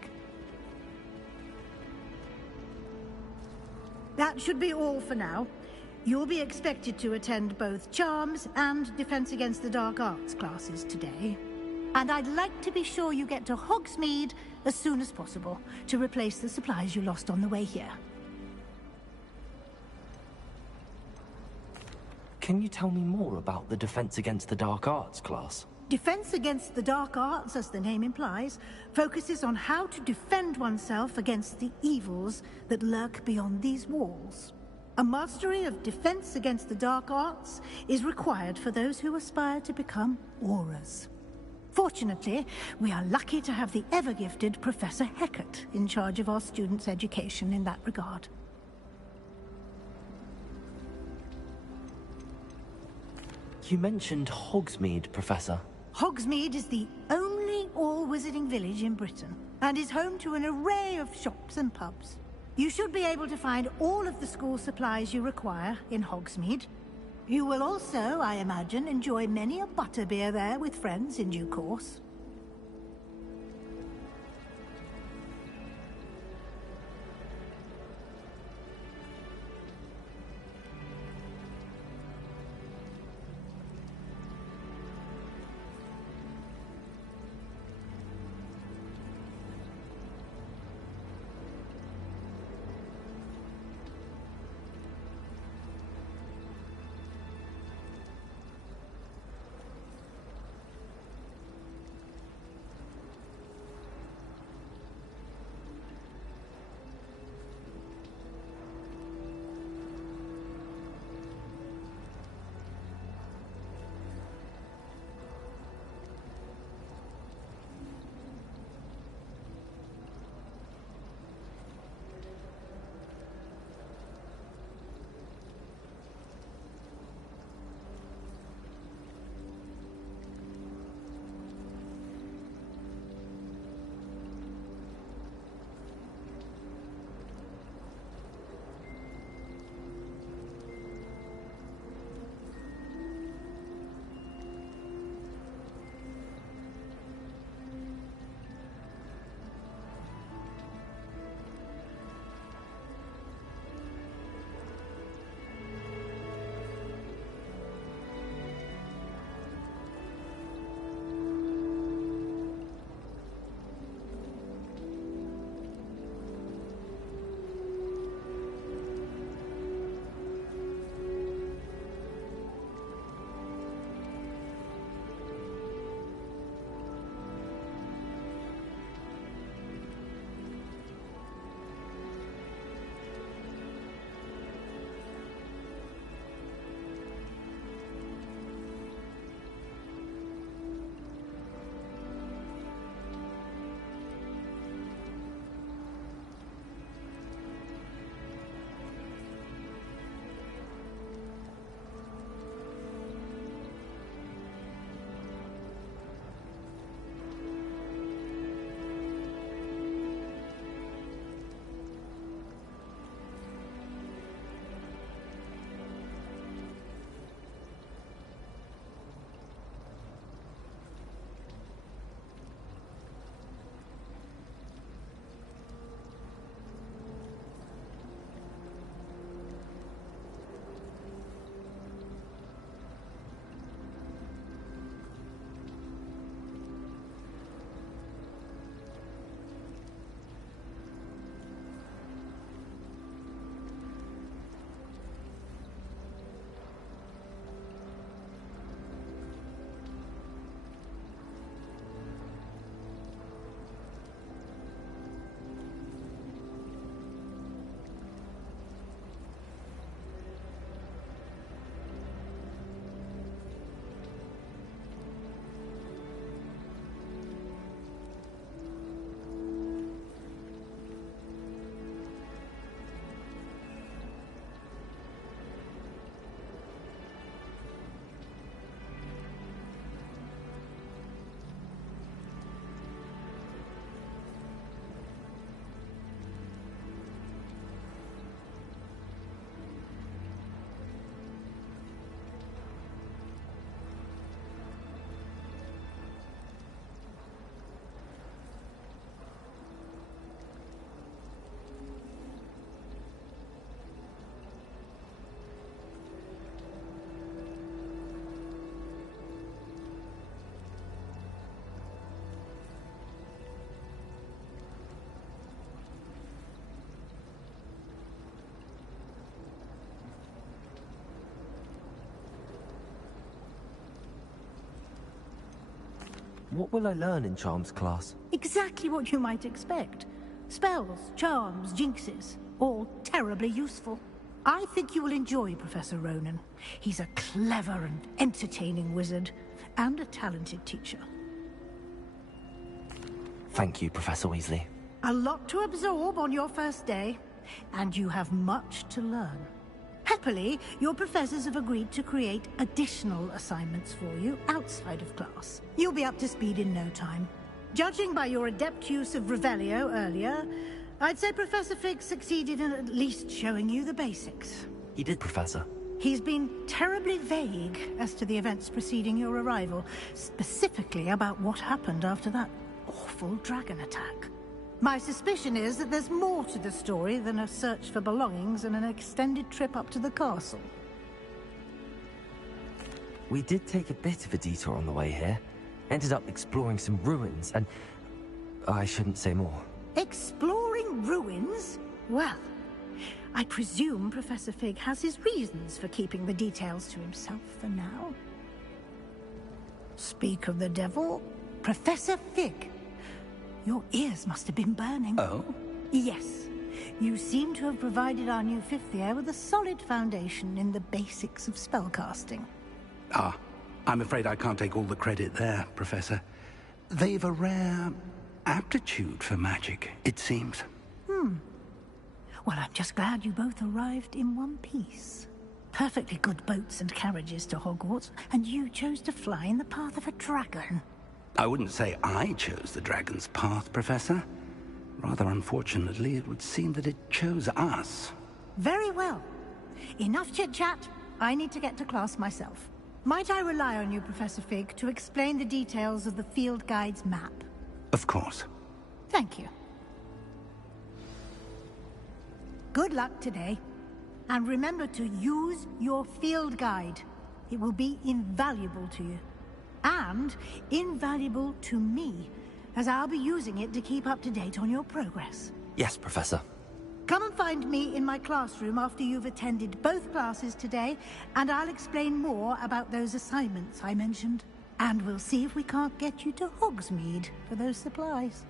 That should be all for now. You'll be expected to attend both Charms and Defense Against the Dark Arts classes today. And I'd like to be sure you get to Hogsmeade as soon as possible to replace the supplies you lost on the way here. Can you tell me more about the Defense Against the Dark Arts class? Defense Against the Dark Arts, as the name implies, focuses on how to defend oneself against the evils that lurk beyond these walls. A mastery of Defense Against the Dark Arts is required for those who aspire to become Aurors. Fortunately, we are lucky to have the ever-gifted Professor Hecat in charge of our students' education in that regard. You mentioned Hogsmeade, Professor. Hogsmeade is the only all-wizarding village in Britain, and is home to an array of shops and pubs. You should be able to find all of the school supplies you require in Hogsmeade. You will also, I imagine, enjoy many a butterbeer there with friends in due course. What will I learn in charms class? Exactly what you might expect. Spells, charms, jinxes, all terribly useful. I think you will enjoy Professor Ronan. He's a clever and entertaining wizard, and a talented teacher. Thank you, Professor Weasley. A lot to absorb on your first day, and you have much to learn. Happily, your professors have agreed to create additional assignments for you outside of class. You'll be up to speed in no time. Judging by your adept use of Revelio earlier, I'd say Professor Fig succeeded in at least showing you the basics. He did, Professor. He's been terribly vague as to the events preceding your arrival, specifically about what happened after that awful dragon attack. My suspicion is that there's more to the story than a search for belongings and an extended trip up to the castle. We did take a bit of a detour on the way here. Ended up exploring some ruins, and I shouldn't say more. Exploring ruins? Well, I presume Professor Fig has his reasons for keeping the details to himself for now. Speak of the devil, Professor Fig. Your ears must have been burning. Oh? Yes. You seem to have provided our new fifth year with a solid foundation in the basics of spellcasting. Ah, I'm afraid I can't take all the credit there, Professor. They've a rare aptitude for magic, it seems. Well, I'm just glad you both arrived in one piece. Perfectly good boats and carriages to Hogwarts, and you chose to fly in the path of a dragon. I wouldn't say I chose the dragon's path, Professor. Rather unfortunately, it would seem that it chose us. Very well. Enough chit-chat. I need to get to class myself. Might I rely on you, Professor Fig, to explain the details of the field guide's map? Of course. Thank you. Good luck today. And remember to use your field guide. It will be invaluable to you. And invaluable to me, as I'll be using it to keep up to date on your progress. Yes, Professor. Come and find me in my classroom after you've attended both classes today, and I'll explain more about those assignments I mentioned. And we'll see if we can't get you to Hogsmeade for those supplies.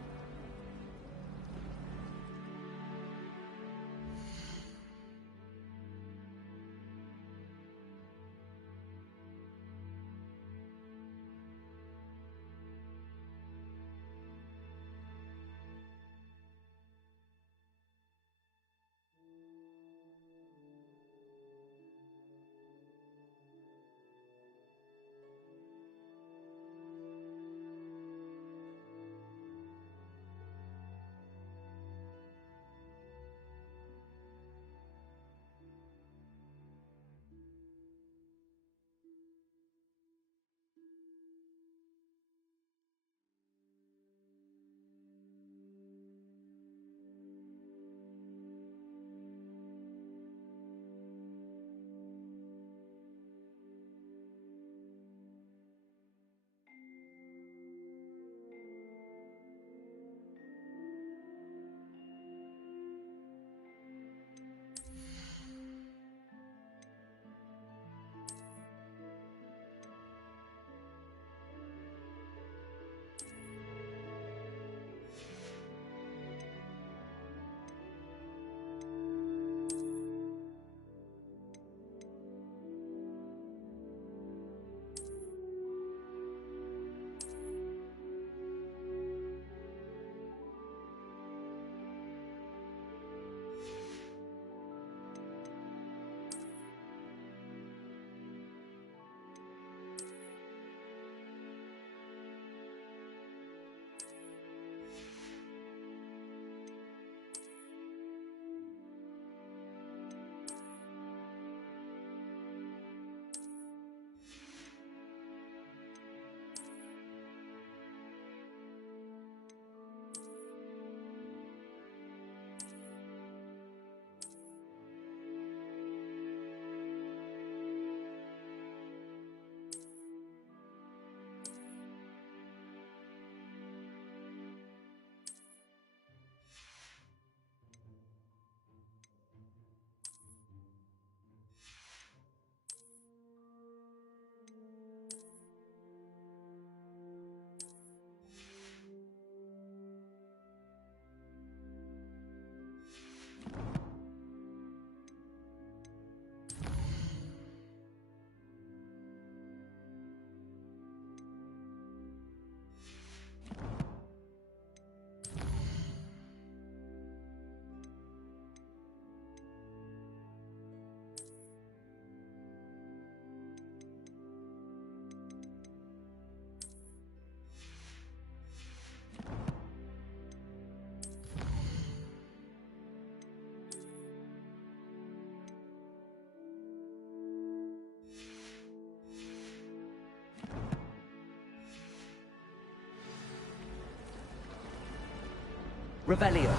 Revelio.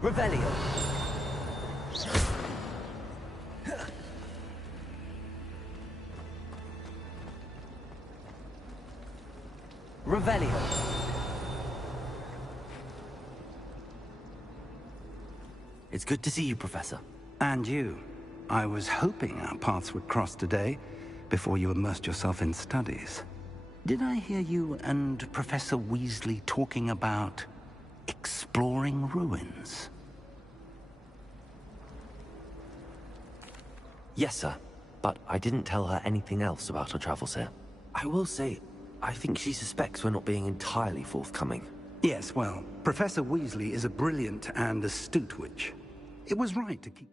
Revelio. Revelio. It's good to see you, Professor. And you. I was hoping our paths would cross today, before you immersed yourself in studies. Did I hear you and Professor Weasley talking about exploring ruins? Yes, sir. But I didn't tell her anything else about our travels here. I will say, I think she suspects we're not being entirely forthcoming. Yes, well, Professor Weasley is a brilliant and astute witch. It was right to keep...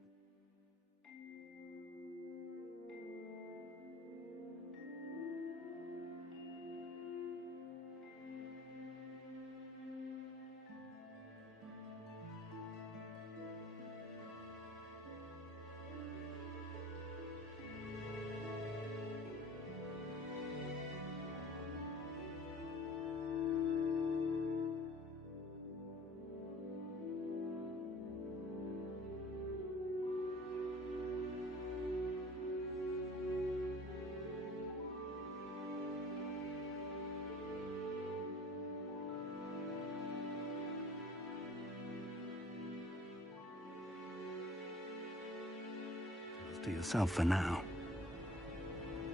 to yourself for now.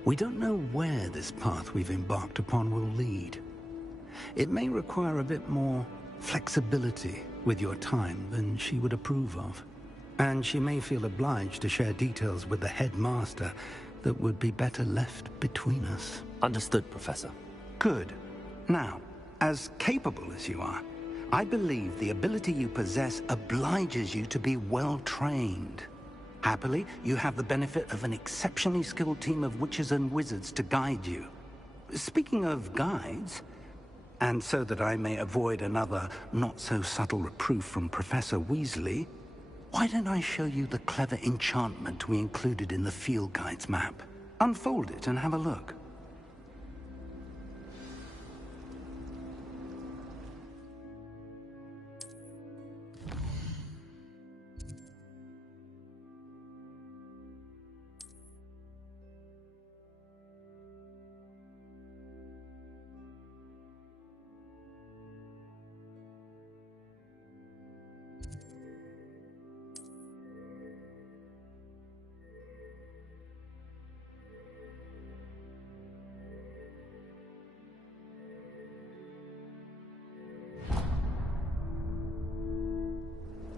We don't know where this path we've embarked upon will lead. It may require a bit more flexibility with your time than she would approve of. And she may feel obliged to share details with the headmaster that would be better left between us. Understood, Professor. Good. Now, as capable as you are, I believe the ability you possess obliges you to be well trained. Happily, you have the benefit of an exceptionally skilled team of witches and wizards to guide you. Speaking of guides, and so that I may avoid another not-so-subtle reproof from Professor Weasley, why don't I show you the clever enchantment we included in the field guide's map? Unfold it and have a look.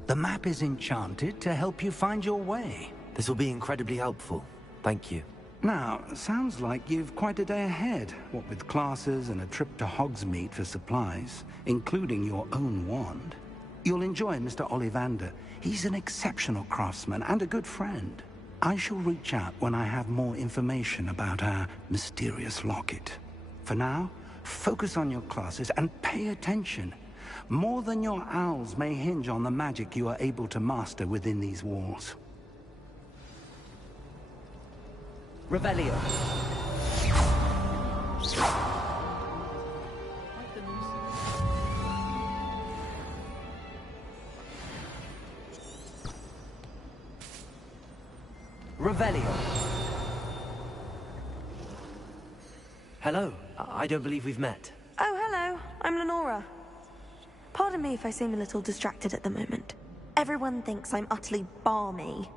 The map is enchanted to help you find your way. This will be incredibly helpful. Thank you. Now, sounds like you've quite a day ahead, what with classes and a trip to Hogsmeade for supplies, including your own wand. You'll enjoy Mr. Ollivander. He's an exceptional craftsman and a good friend. I shall reach out when I have more information about our mysterious locket. For now, focus on your classes and pay attention. More than your owls may hinge on the magic you are able to master within these walls. Revelio. Revelio. Hello. I don't believe we've met. Oh, hello. I'm Lenora. Pardon me if I seem a little distracted at the moment. Everyone thinks I'm utterly balmy.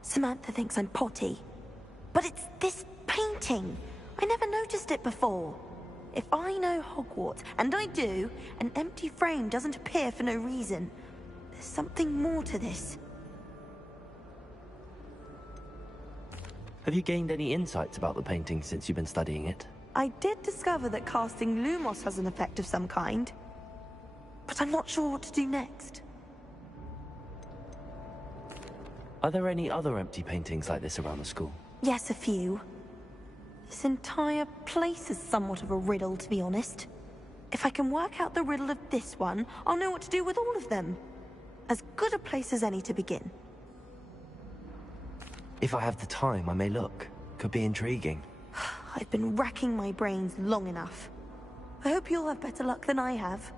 Samantha thinks I'm potty. But it's this painting. I never noticed it before. If I know Hogwarts, and I do, an empty frame doesn't appear for no reason. There's something more to this. Have you gained any insights about the painting since you've been studying it? I did discover that casting Lumos has an effect of some kind. But I'm not sure what to do next. Are there any other empty paintings like this around the school? Yes, a few. This entire place is somewhat of a riddle, to be honest. If I can work out the riddle of this one, I'll know what to do with all of them. As good a place as any to begin. If I have the time, I may look. Could be intriguing. I've been racking my brains long enough. I hope you'll have better luck than I have.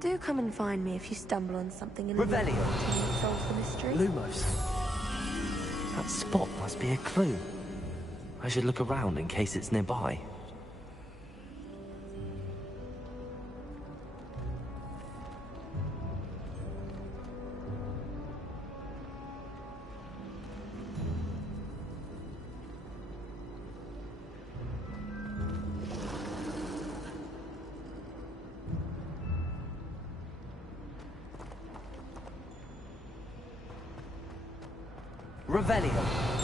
Do come and find me if you stumble on something in the Revelio. that solves the mystery. Lumos. That spot must be a clue. I should look around in case it's nearby. Revelio.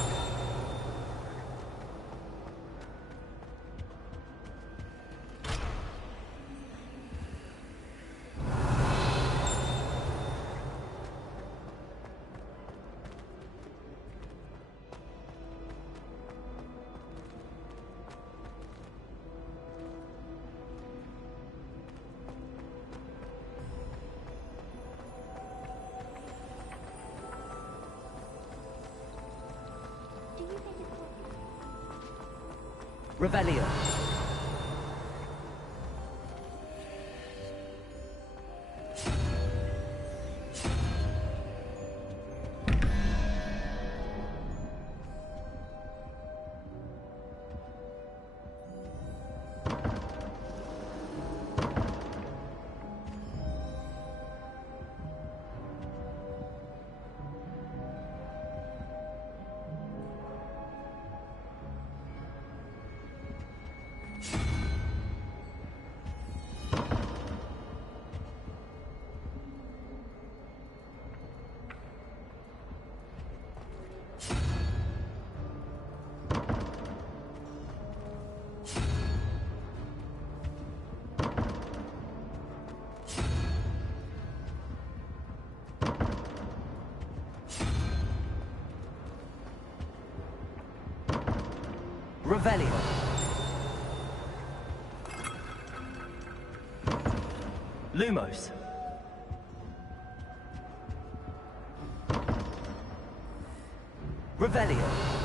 Revelio. Revelio. Lumos. Revelio.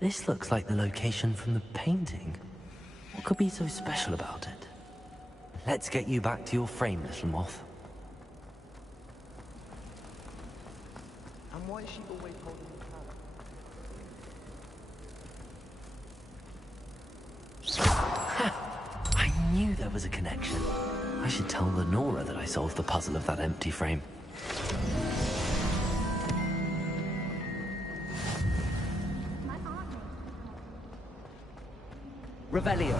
This looks like the location from the painting. What could be so special about it? Let's get you back to your frame, little moth. And why is she always holding the camera? I knew there was a connection. I should tell Lenora that I solved the puzzle of that empty frame. Revelio.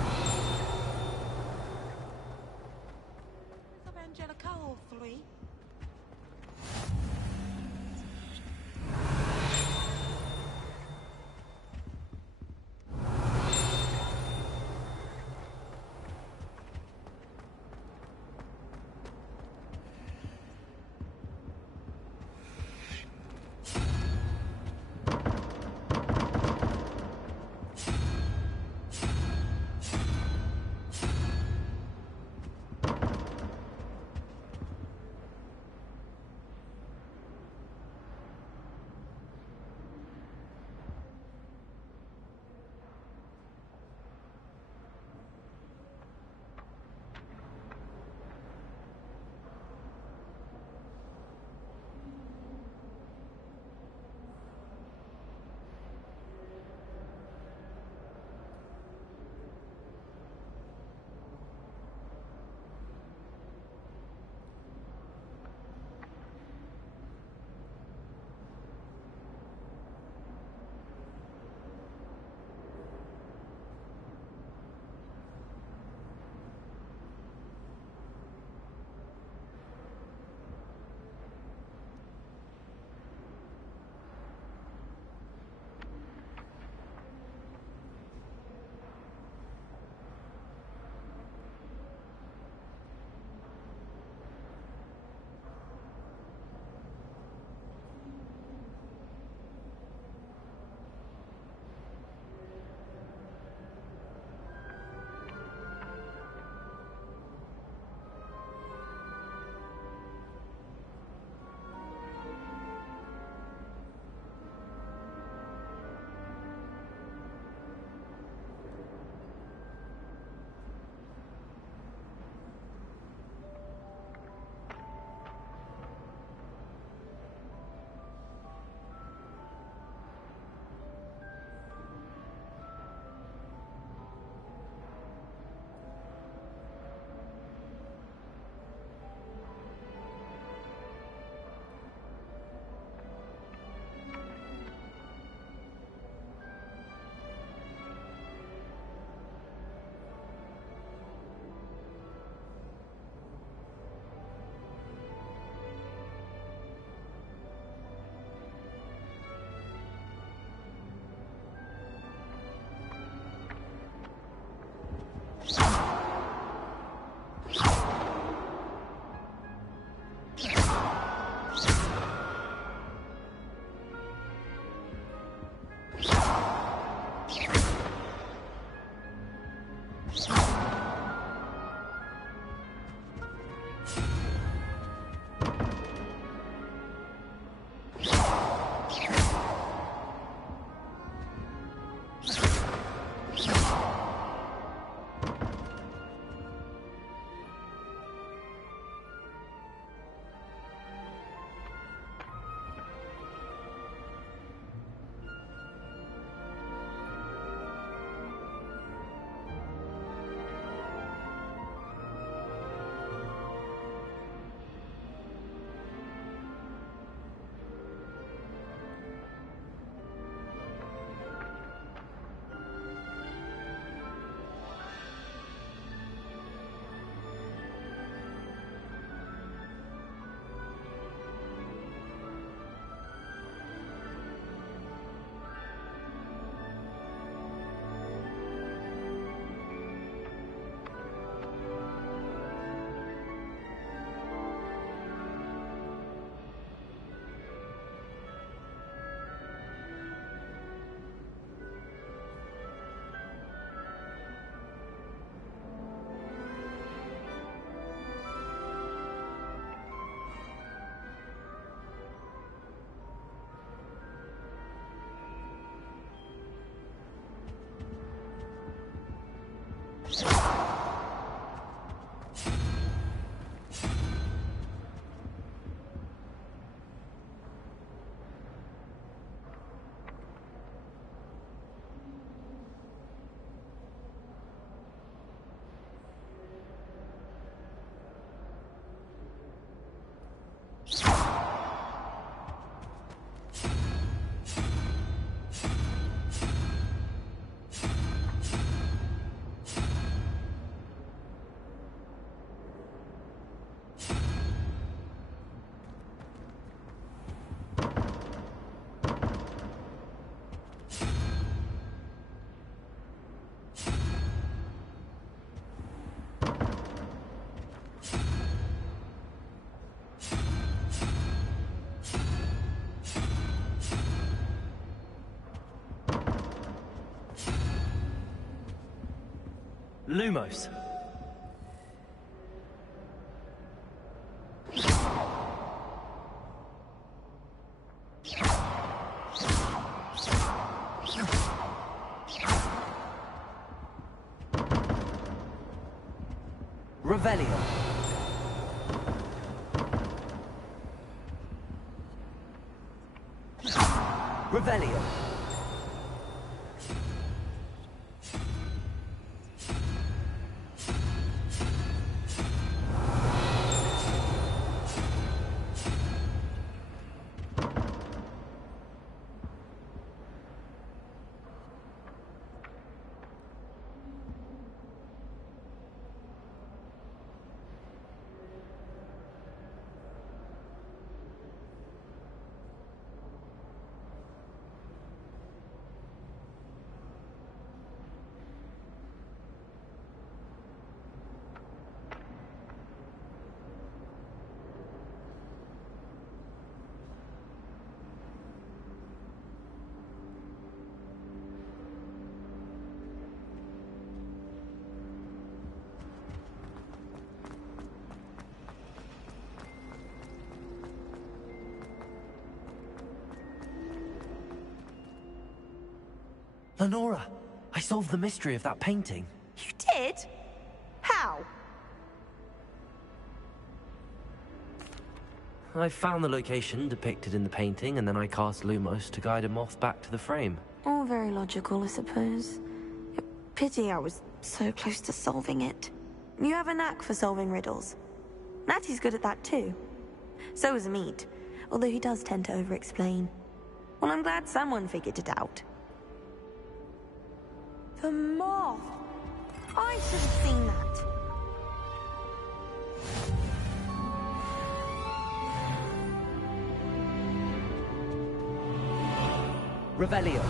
Lumos. Revelio. Revelio. Lenora, I solved the mystery of that painting. You did? How? I found the location depicted in the painting, and then I cast Lumos to guide a moth back to the frame. All very logical, I suppose. Pity I was so close to solving it. You have a knack for solving riddles. Natty's good at that too. So is Amit, although he does tend to over-explain. Well, I'm glad someone figured it out. The moth! I should have seen that. Revelio.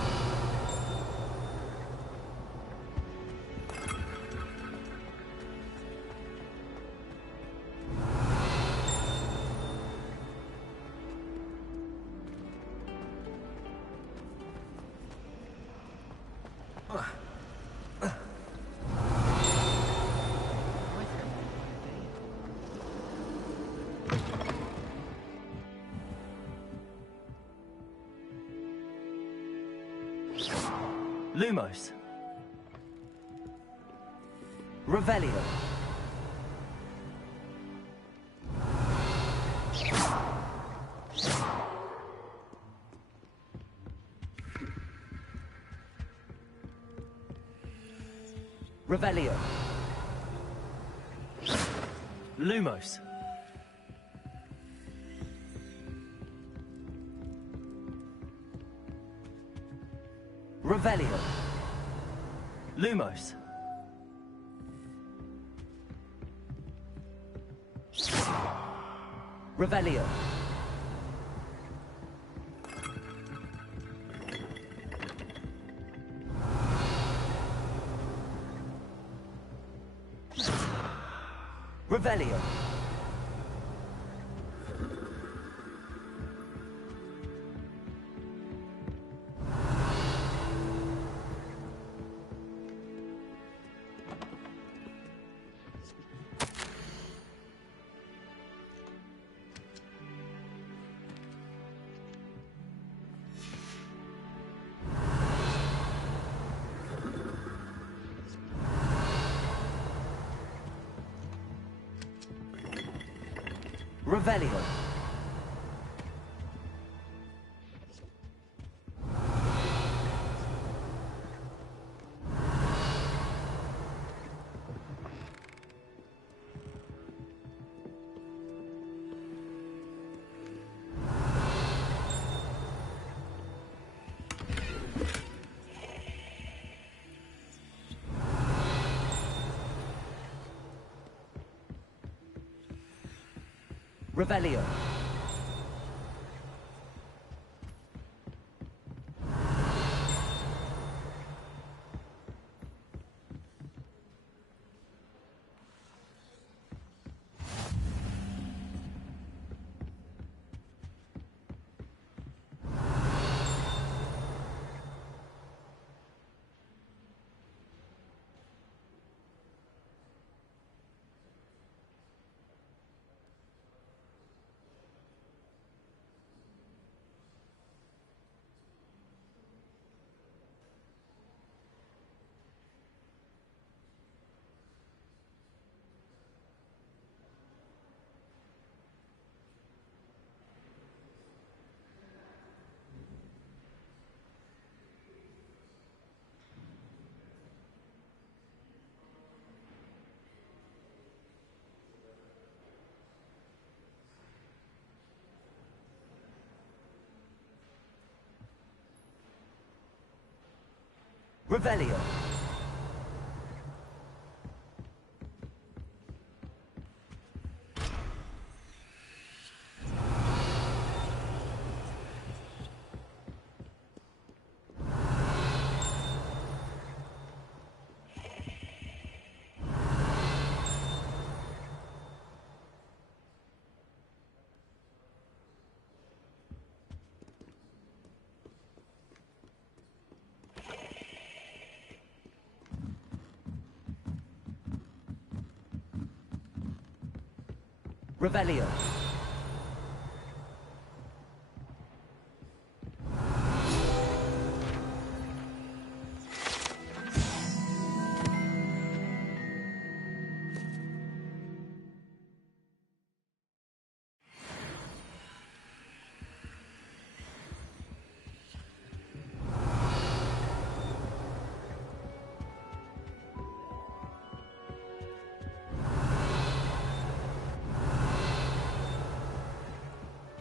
Lumos. Revelio. Revelio. Lumos. Revelio. Lumos. Revelio. Revelio. Revelio. Revelio. Revelio. Revelio.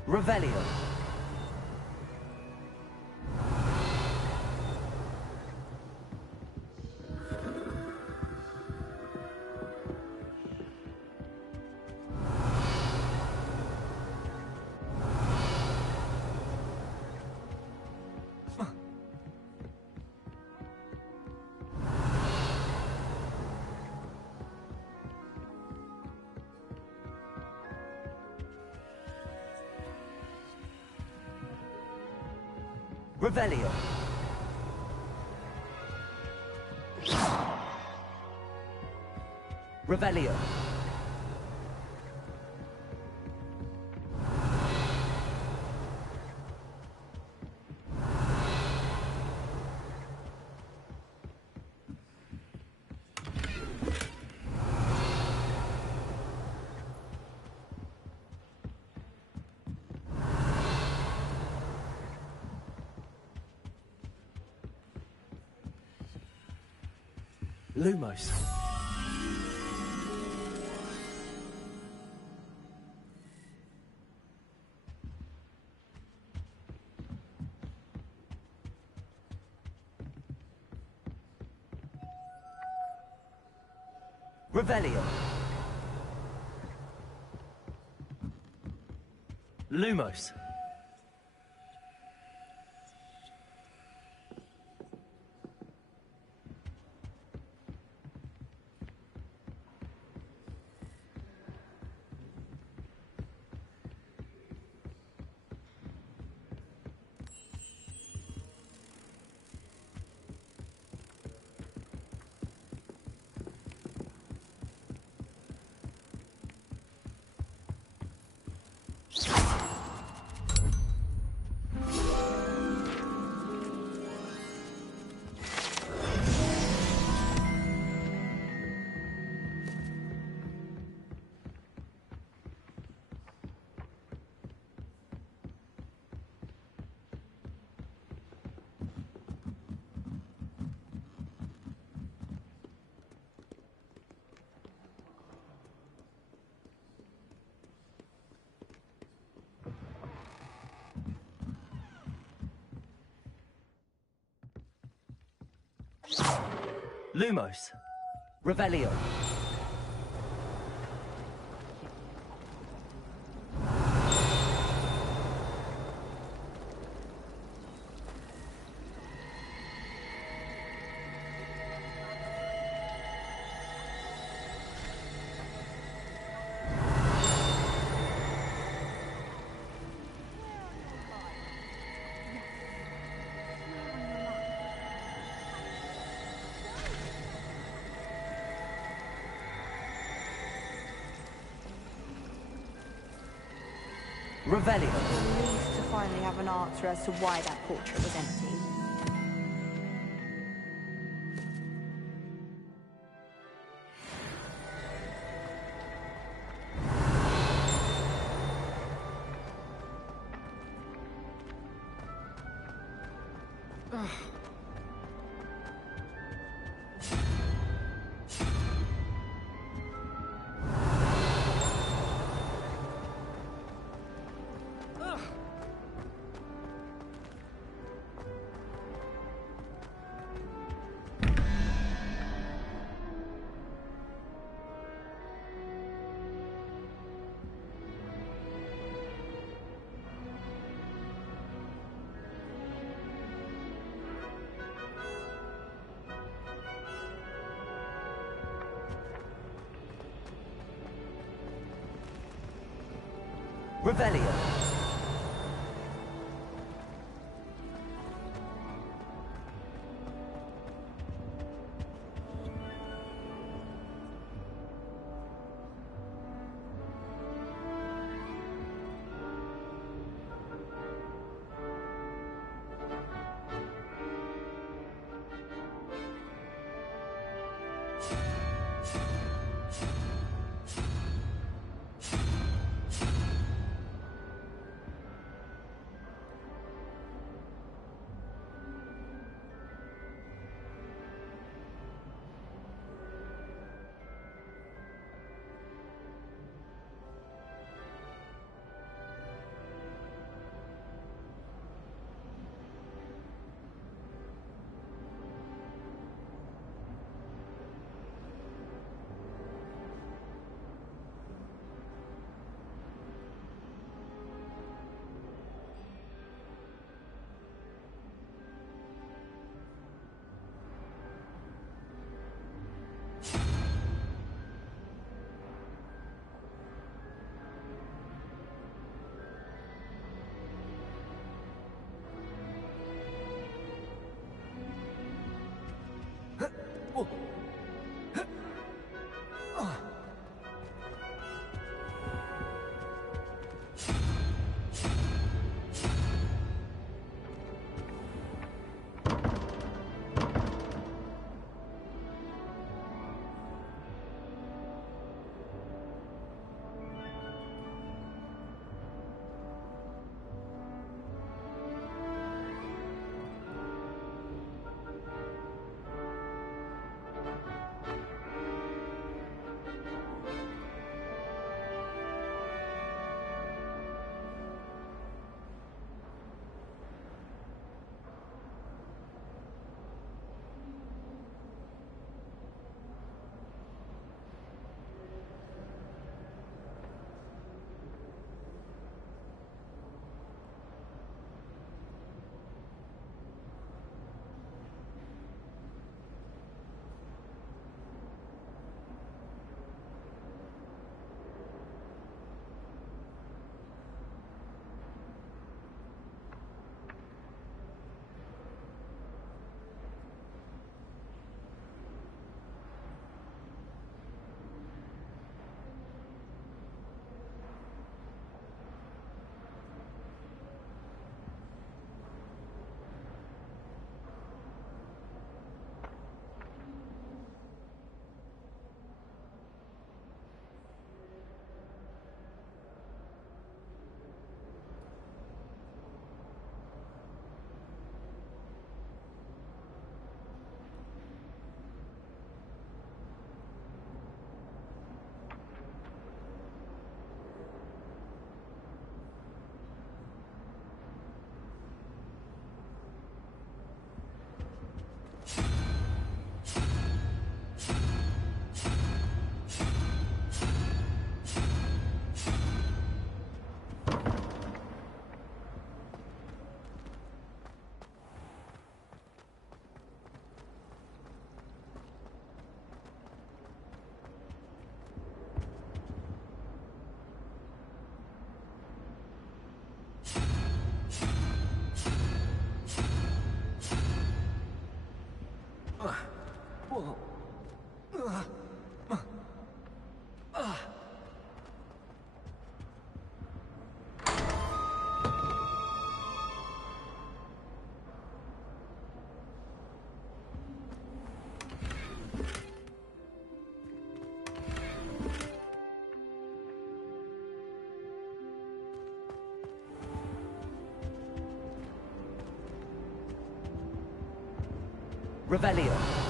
Revelio. Revelio. Revelio. Lumos. Revelio. Lumos. Lumos. Revelio. Revelio. Relieved to finally have an answer as to why that portrait was empty. Revelio. Revelio.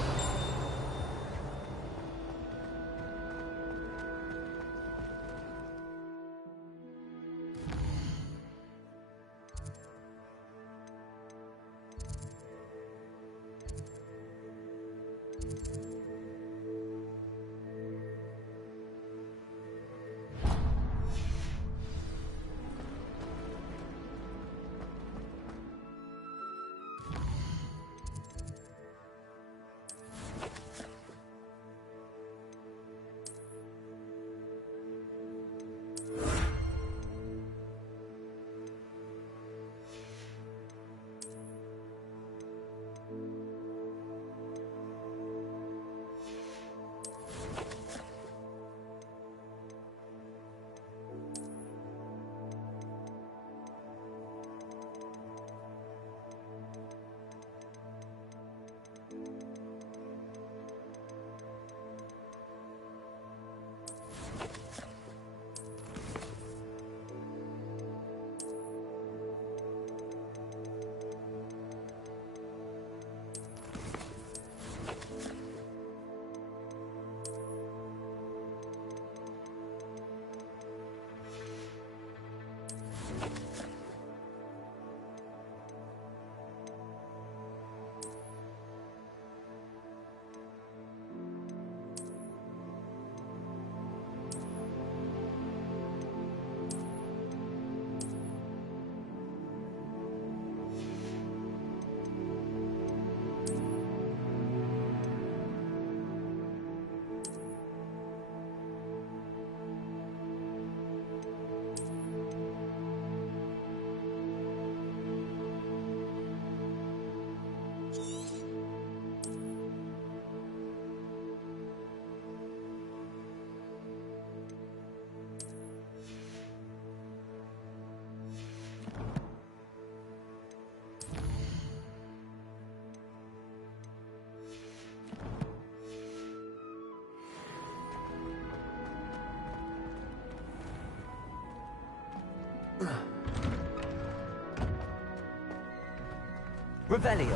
Revelio.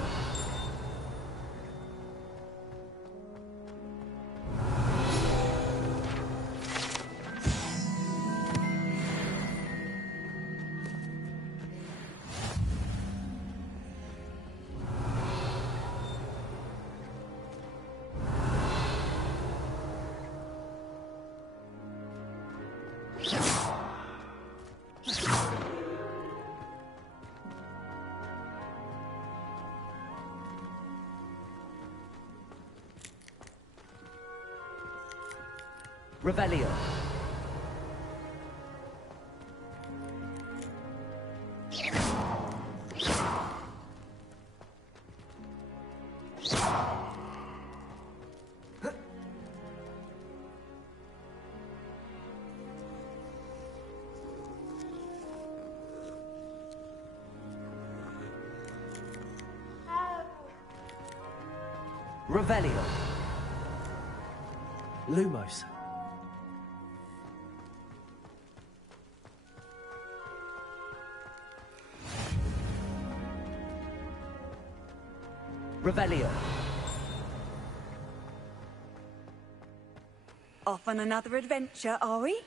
Revelio. Revelio. Lumos. Revelio. Off on another adventure, are we?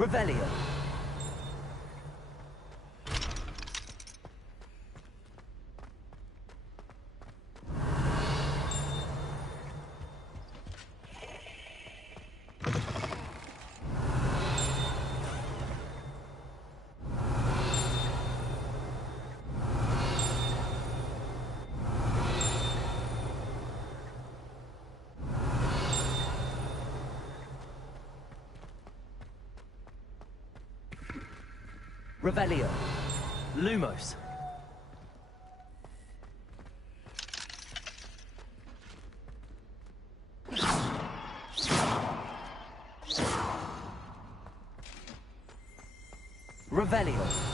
Revelio. Revelio. Lumos. Revelio.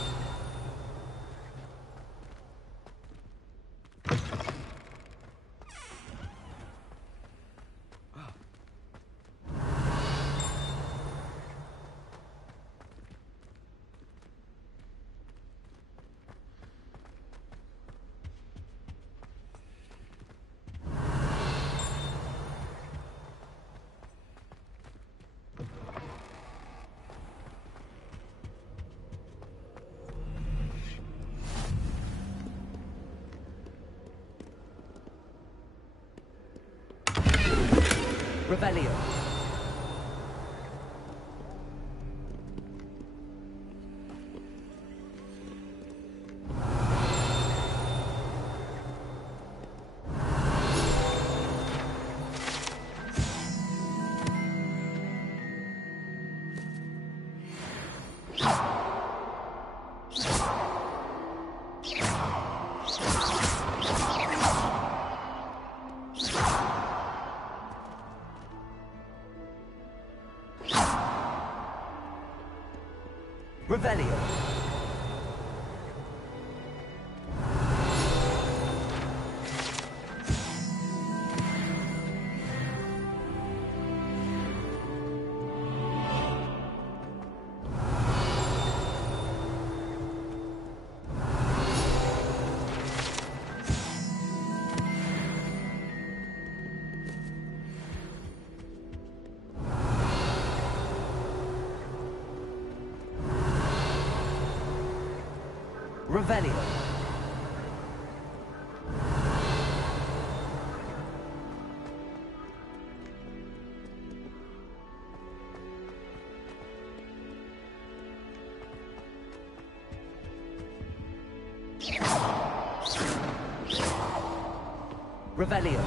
Revelio. Revelio. Revelio. Revelio.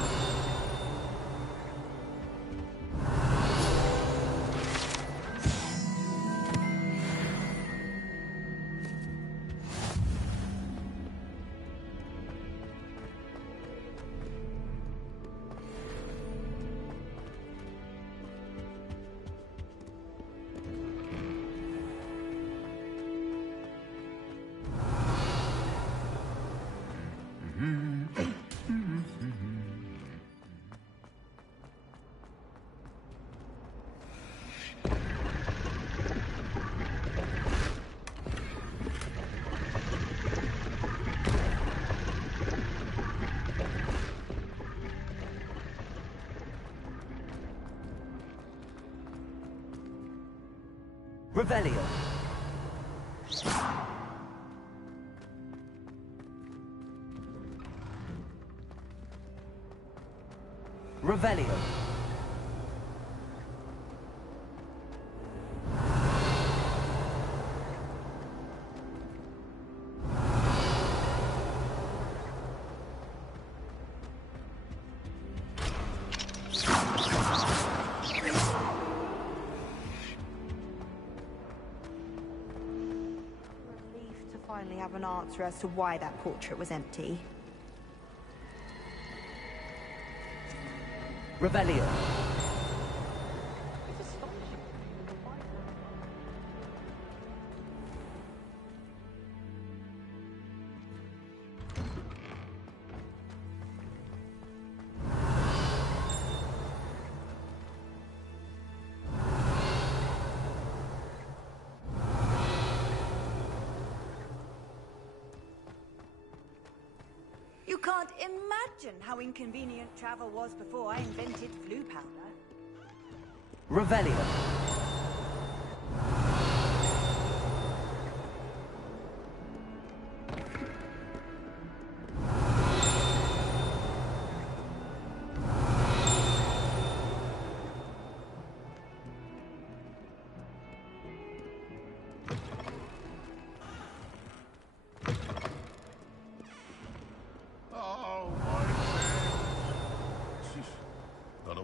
Revelio. Revelio. Finally have an answer as to why that portrait was empty. Revelio. You can't imagine how inconvenient travel was before I invented flu powder. Revelio.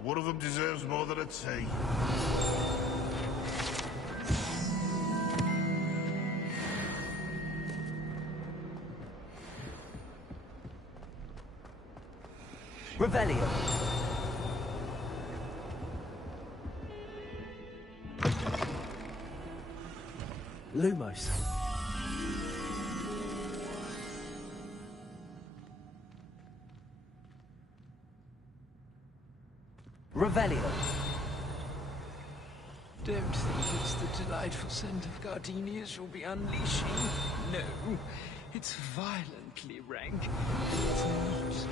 One of them deserves more than a tea. Revelio. Lumos. Revelio. Don't think it's the delightful scent of gardenias you'll be unleashing. No, it's violently rank. It's not.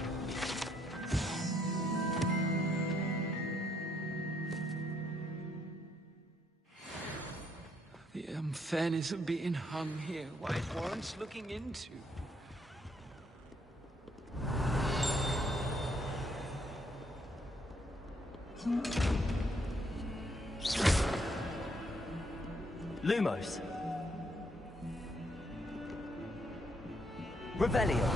The unfairness of being hung here, why it warrants looking into. Lumos. Revelio.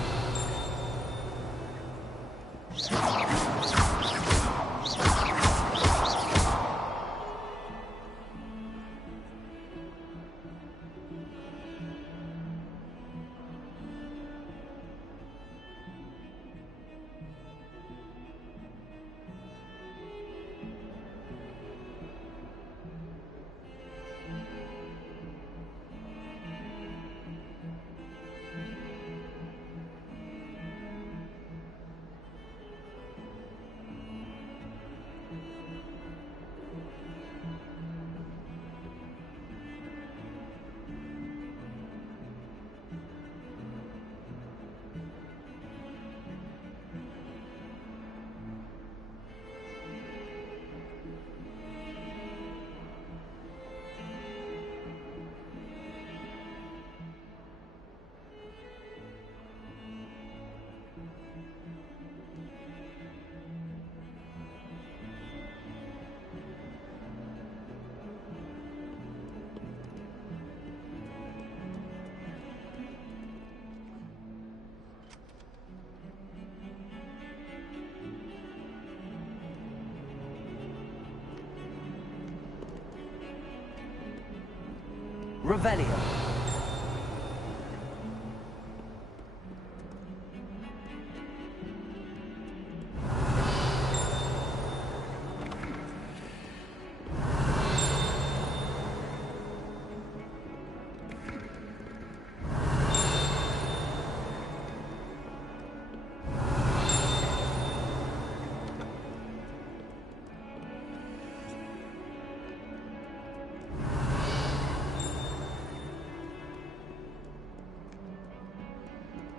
Revelio.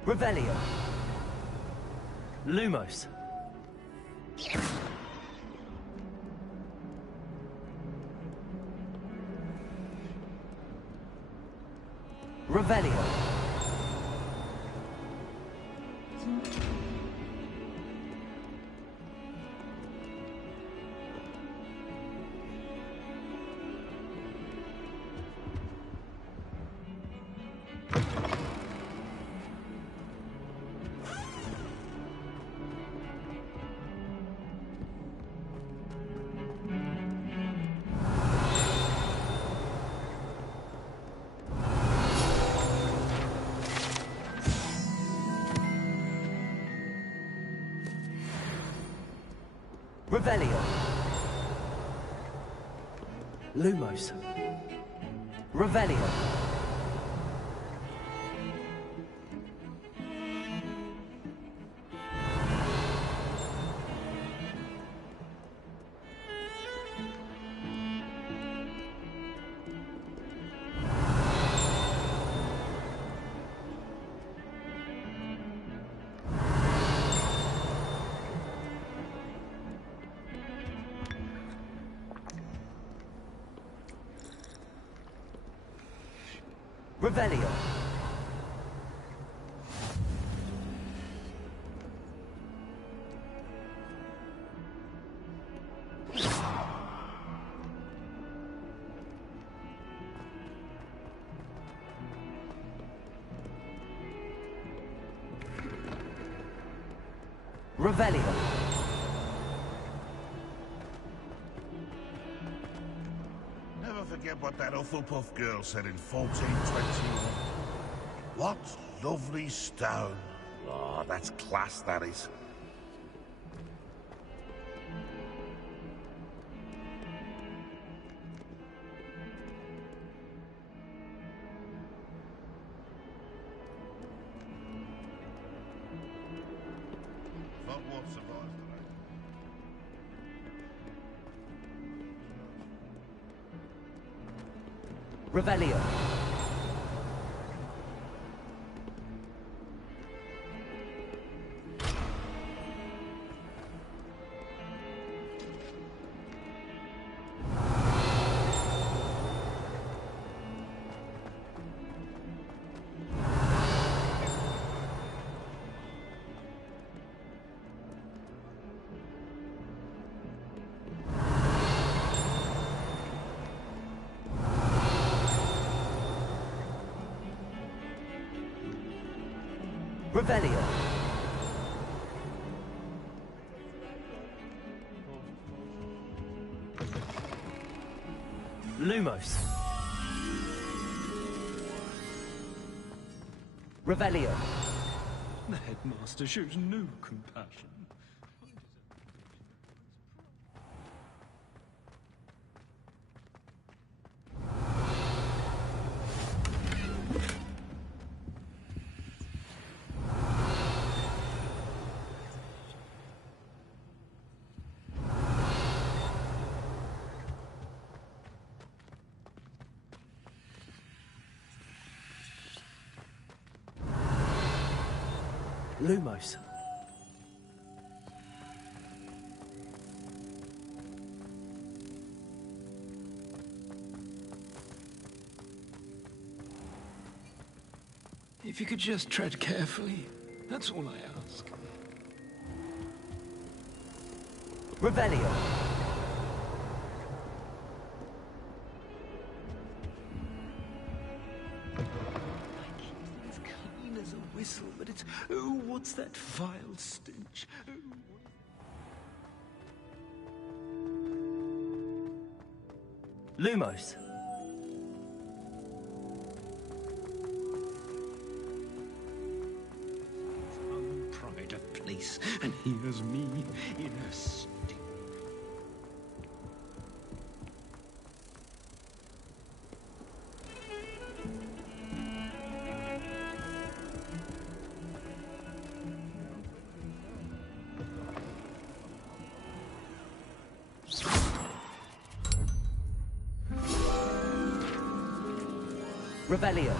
Revelio. Lumos. Revelio. Revelio. Lumos. Revelio. Revelio. Revelio. Never forget what that Hufflepuff girl said in 1421. What lovely stone. Oh, that's class, that is. Hogwarts survives today. Revelio. Revelio. Lumos. Revelio. The headmaster shows no compassion. Lumos. If you could just tread carefully, that's all I ask. Revelio. It's clean as a whistle, but it's... Oh, what's that vile stench? Oh, Lumos. place, and here's me in a state. Revelio.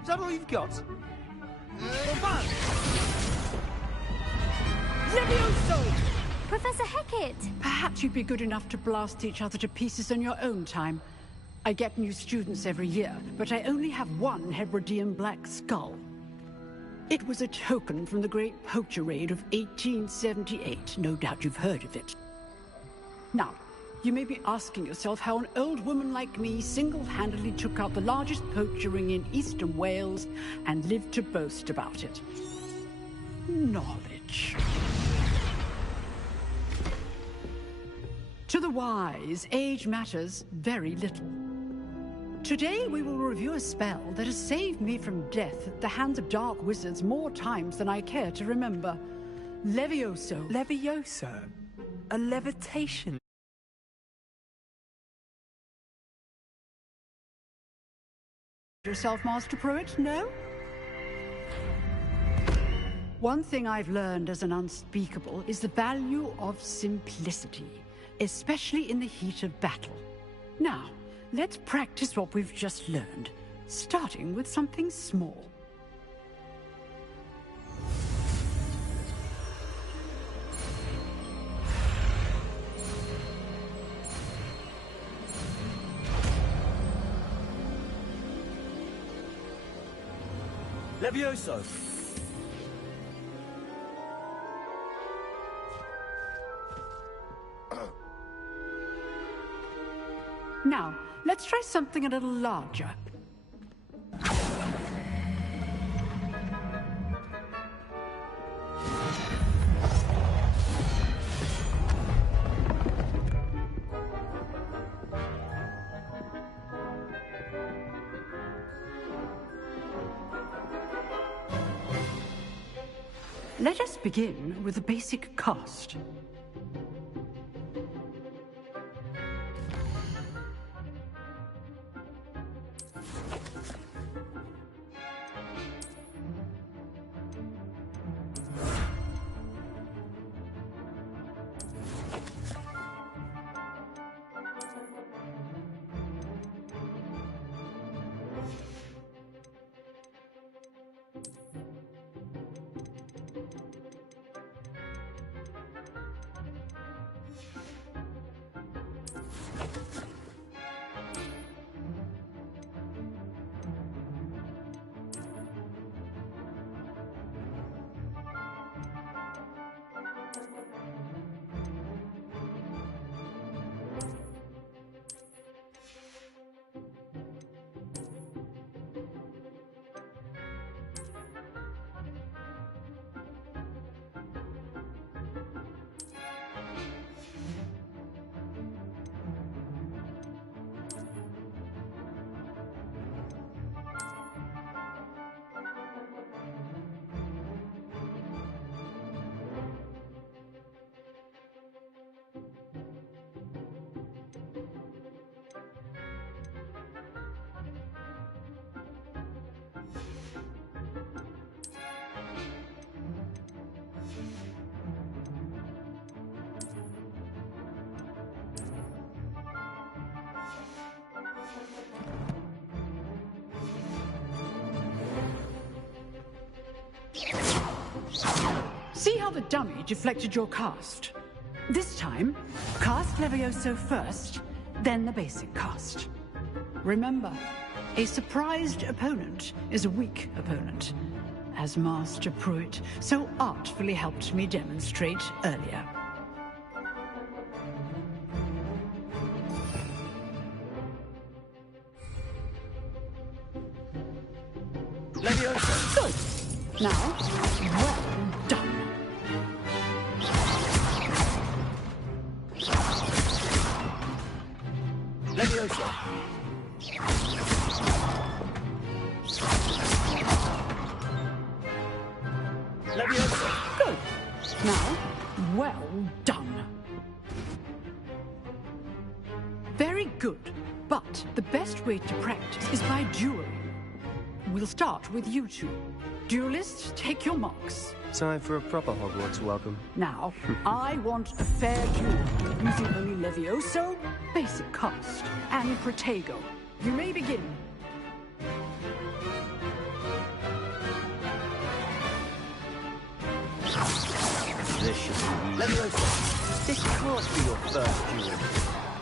Is that all you've got? Levioso! Professor Hecat! Perhaps you'd be good enough to blast each other to pieces on your own time. I get new students every year, but I only have one Hebridean black skull. It was a token from the Great Poacher Raid of 1878. No doubt you've heard of it. Now, you may be asking yourself how an old woman like me single-handedly took out the largest poacher ring in eastern Wales and lived to boast about it. Knowledge. To the wise, age matters very little. Today we will review a spell that has saved me from death at the hands of dark wizards more times than I care to remember. Levioso. Levioso? A levitation? Yourself, Master Pruitt, no? One thing I've learned as an unspeakable is the value of simplicity, especially in the heat of battle. Now, let's practice what we've just learned, starting with something small. Levioso. Now, let's try something a little larger. Let us begin with the basic cast. how the dummy deflected your cast. This time, cast Levioso first, then the basic cast. Remember, a surprised opponent is a weak opponent, as Master Pruitt so artfully helped me demonstrate earlier. Levioso! Good. Now, well done. Levioso! Levioso! Good. Now, well done. Very good. But the best way to practice is by dueling. We'll start with you two. Duelists, take your marks. Time for a proper Hogwarts welcome. Now, I want a fair duel, using only Levioso, basic cast, and Protego. You may begin. This should be Levioso! This can't be your first duel.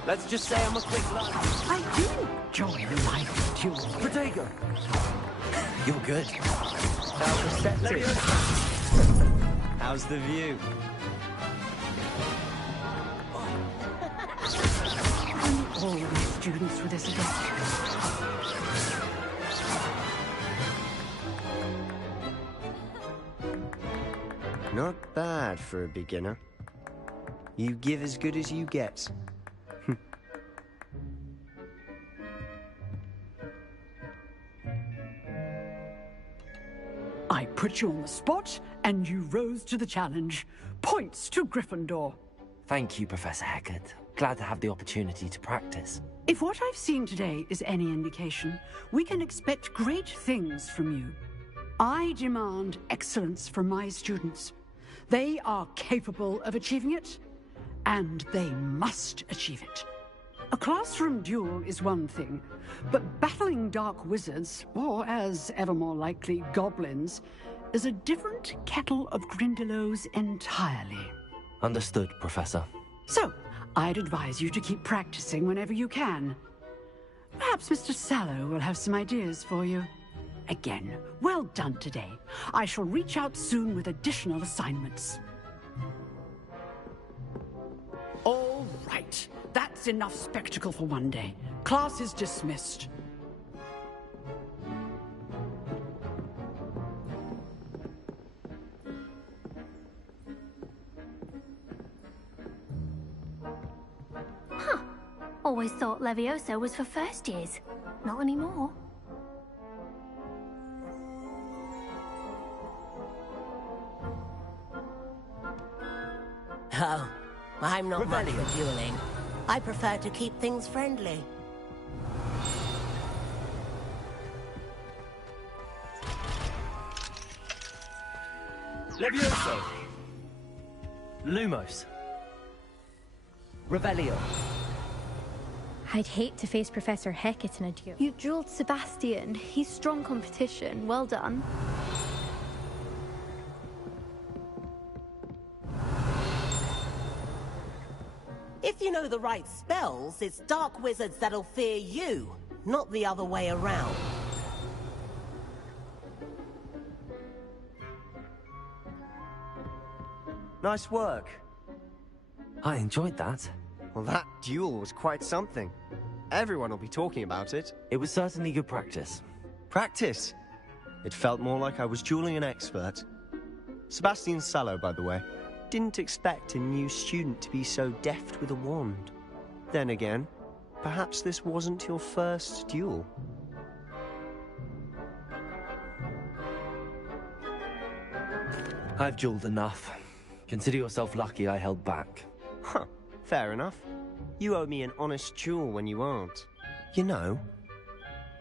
Let's just say I'm a quick learner. I do enjoy the life duel. Protego! You're good. How receptive. How's the view? All the students with this again. Not bad for a beginner. You give as good as you get. I put you on the spot, and you rose to the challenge. Points to Gryffindor. Thank you, Professor Hecat. Glad to have the opportunity to practice. If what I've seen today is any indication, we can expect great things from you. I demand excellence from my students. They are capable of achieving it, and they must achieve it. A classroom duel is one thing, but battling dark wizards, or as ever more likely, goblins, is a different kettle of Grindylows entirely. Understood, Professor. So, I'd advise you to keep practicing whenever you can. Perhaps Mr. Sallow will have some ideas for you. Again, well done today. I shall reach out soon with additional assignments. All right. That's enough spectacle for one day. Class is dismissed. Huh. Always thought Levioso was for first years. Not anymore. Oh, I'm not much for dueling. I prefer to keep things friendly. Levioso! Lumos! Revelio! I'd hate to face Professor Hecat in a duel. You dueled Sebastian. He's strong competition. Well done. If you know the right spells, it's dark wizards that'll fear you, not the other way around. Nice work. I enjoyed that. Well, that duel was quite something. Everyone will be talking about it. It was certainly good practice. Practice? It felt more like I was dueling an expert. Sebastian Sallow, by the way. Didn't expect a new student to be so deft with a wand. Then again, perhaps this wasn't your first duel. I've dueled enough. Consider yourself lucky I held back. Huh, fair enough. You owe me an honest duel when you aren't. You know,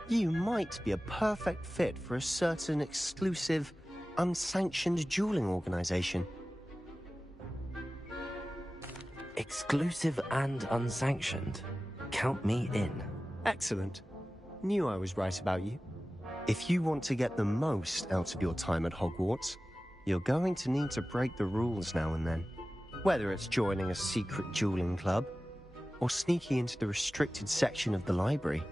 you might be a perfect fit for a certain exclusive, unsanctioned dueling organization. Exclusive and unsanctioned. Count me in. Excellent. Knew I was right about you. If you want to get the most out of your time at Hogwarts, You're going to need to break the rules now and then. Whether it's joining a secret dueling club, or sneaking into the restricted section of the library.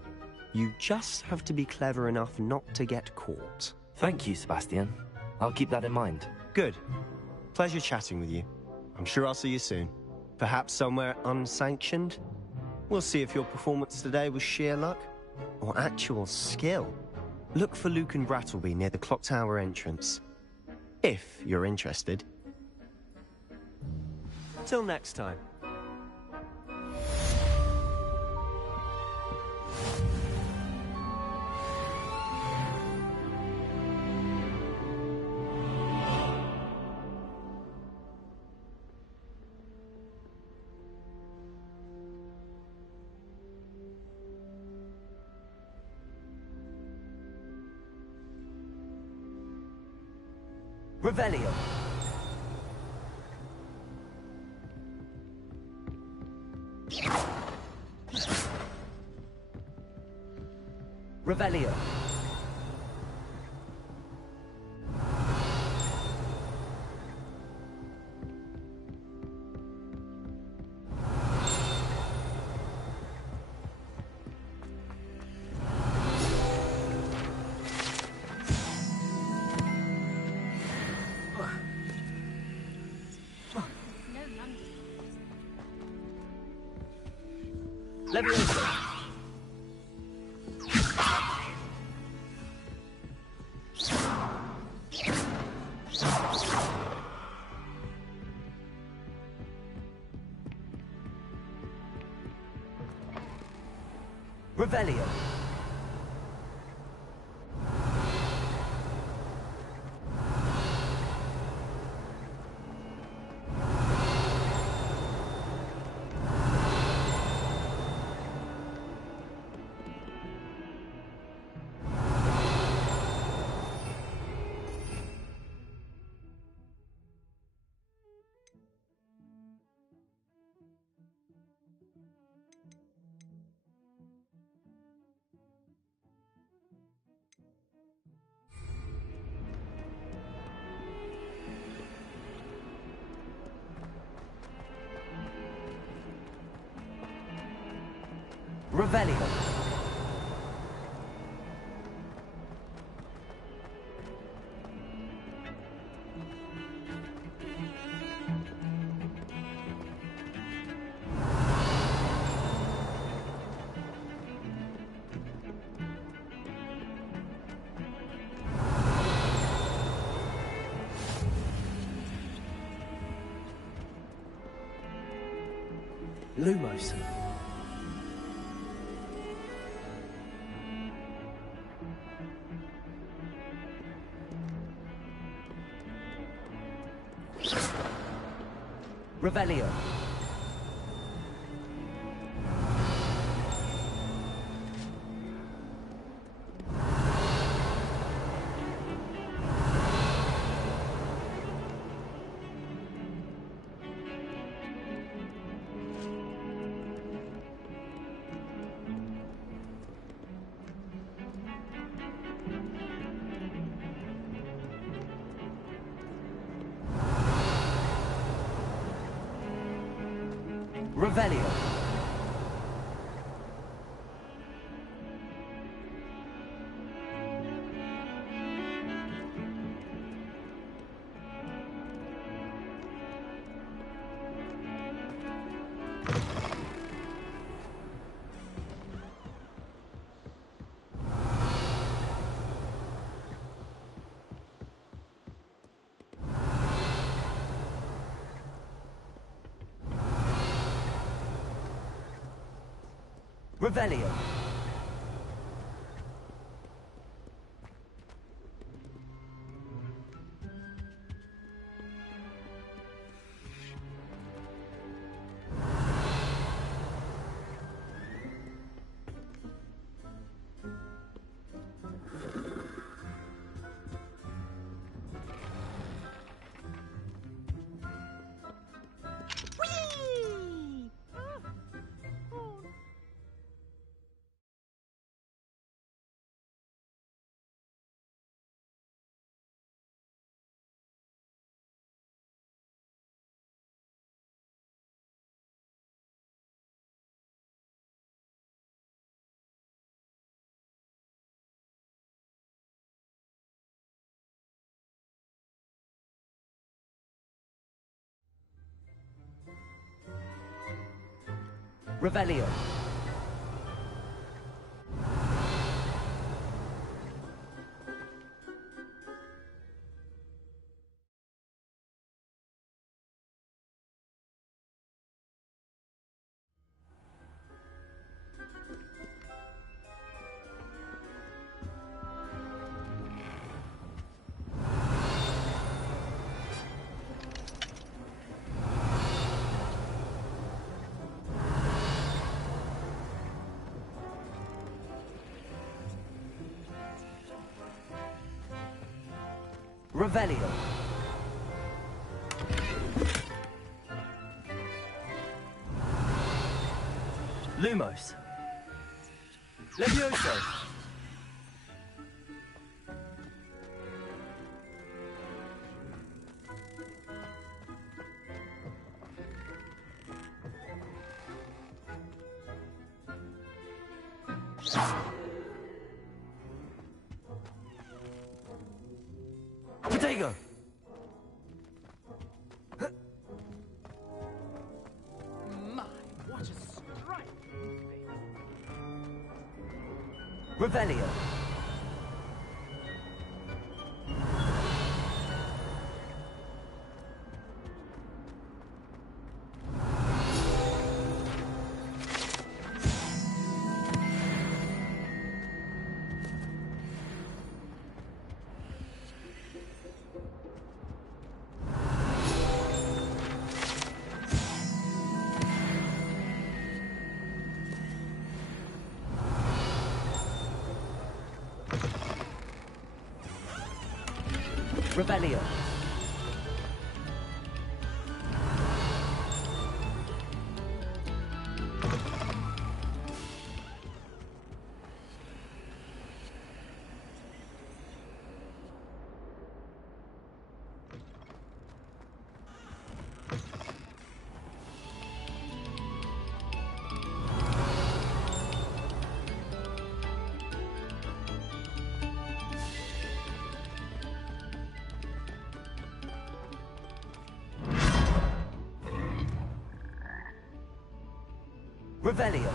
You just have to be clever enough not to get caught. Thank you, Sebastian. I'll keep that in mind. Good. Pleasure chatting with you. I'm sure I'll see you soon. Perhaps somewhere unsanctioned? We'll see if your performance today was sheer luck, or actual skill. Look for Luke and Brattleby near the clock tower entrance. If you're interested. Till next time. Revelio. Revelio. Revelio. Revelio. Lumos. Revelio. Revelio. Revelio. Revelio. Revelio. Lumos. Levioso. Potato. My, what a strike! Revelio. Revelio. Revelio.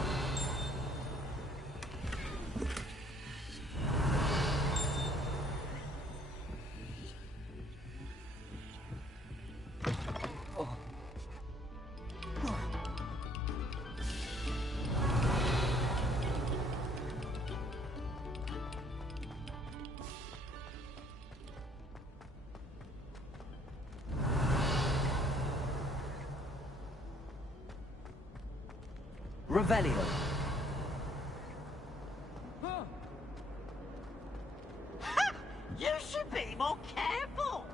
Revelio. You should be more careful!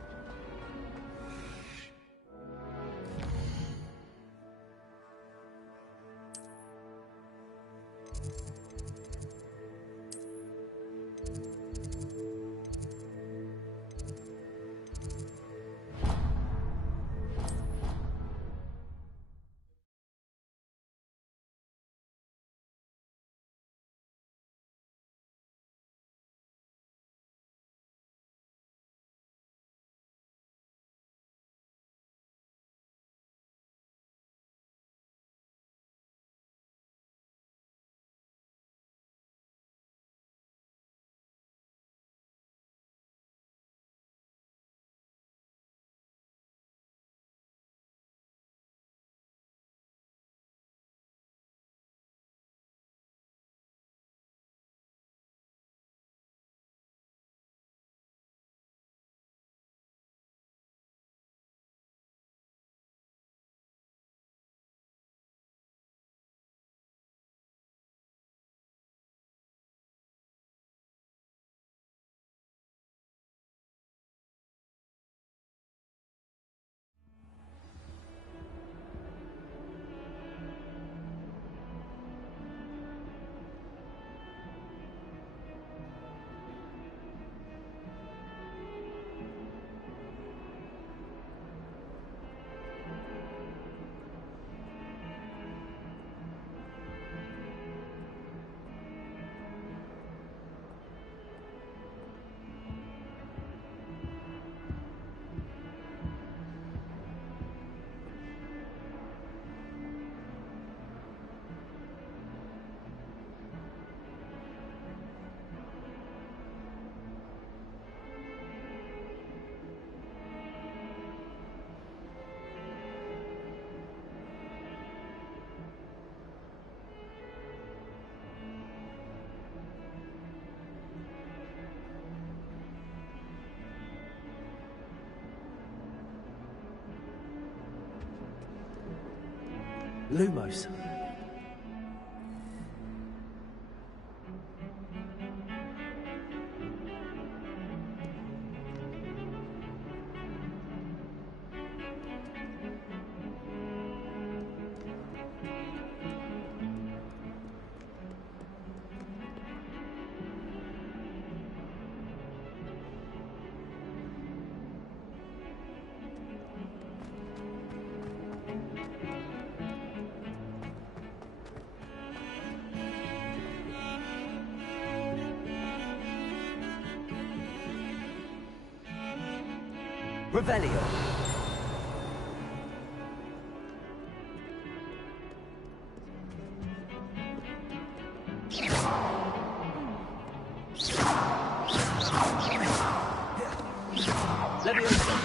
Lumos. Revelio. Leviosa.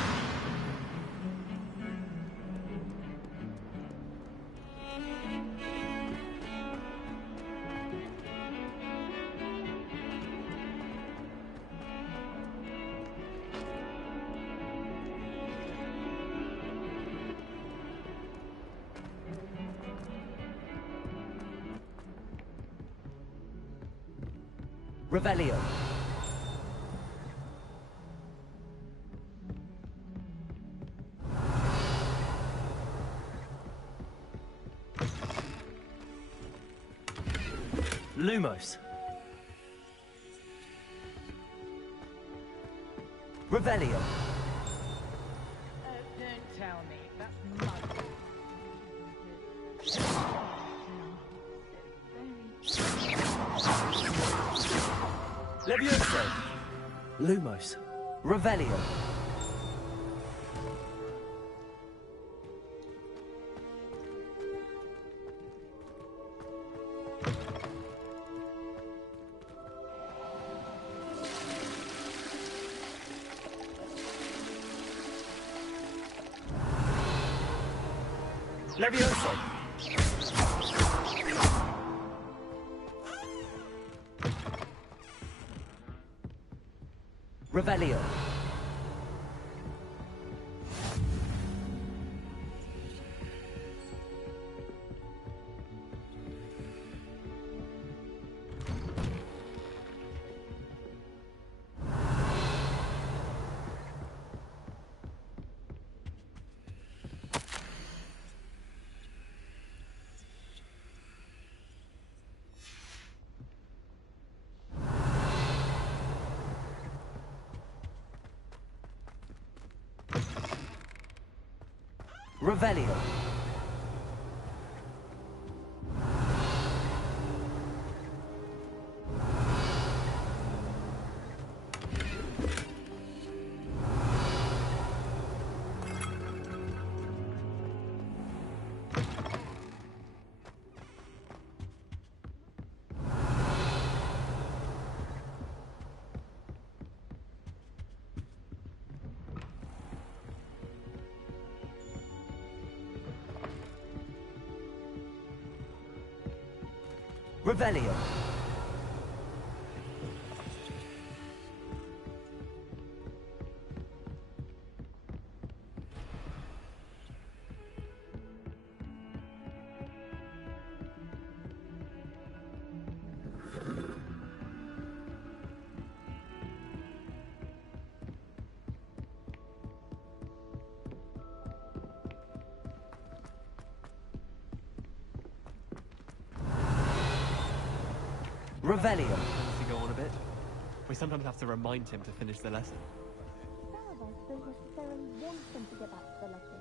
Revelio. Lumos. Revelio. Don't tell me. That's mud. Leviosa. Lumos. Revelio. Leviosa. Revelio. Revelio. Revelio. Revelio. To go on a bit. We sometimes have to remind him to finish the lesson. Some of us don't necessarily want them to get back to the lesson.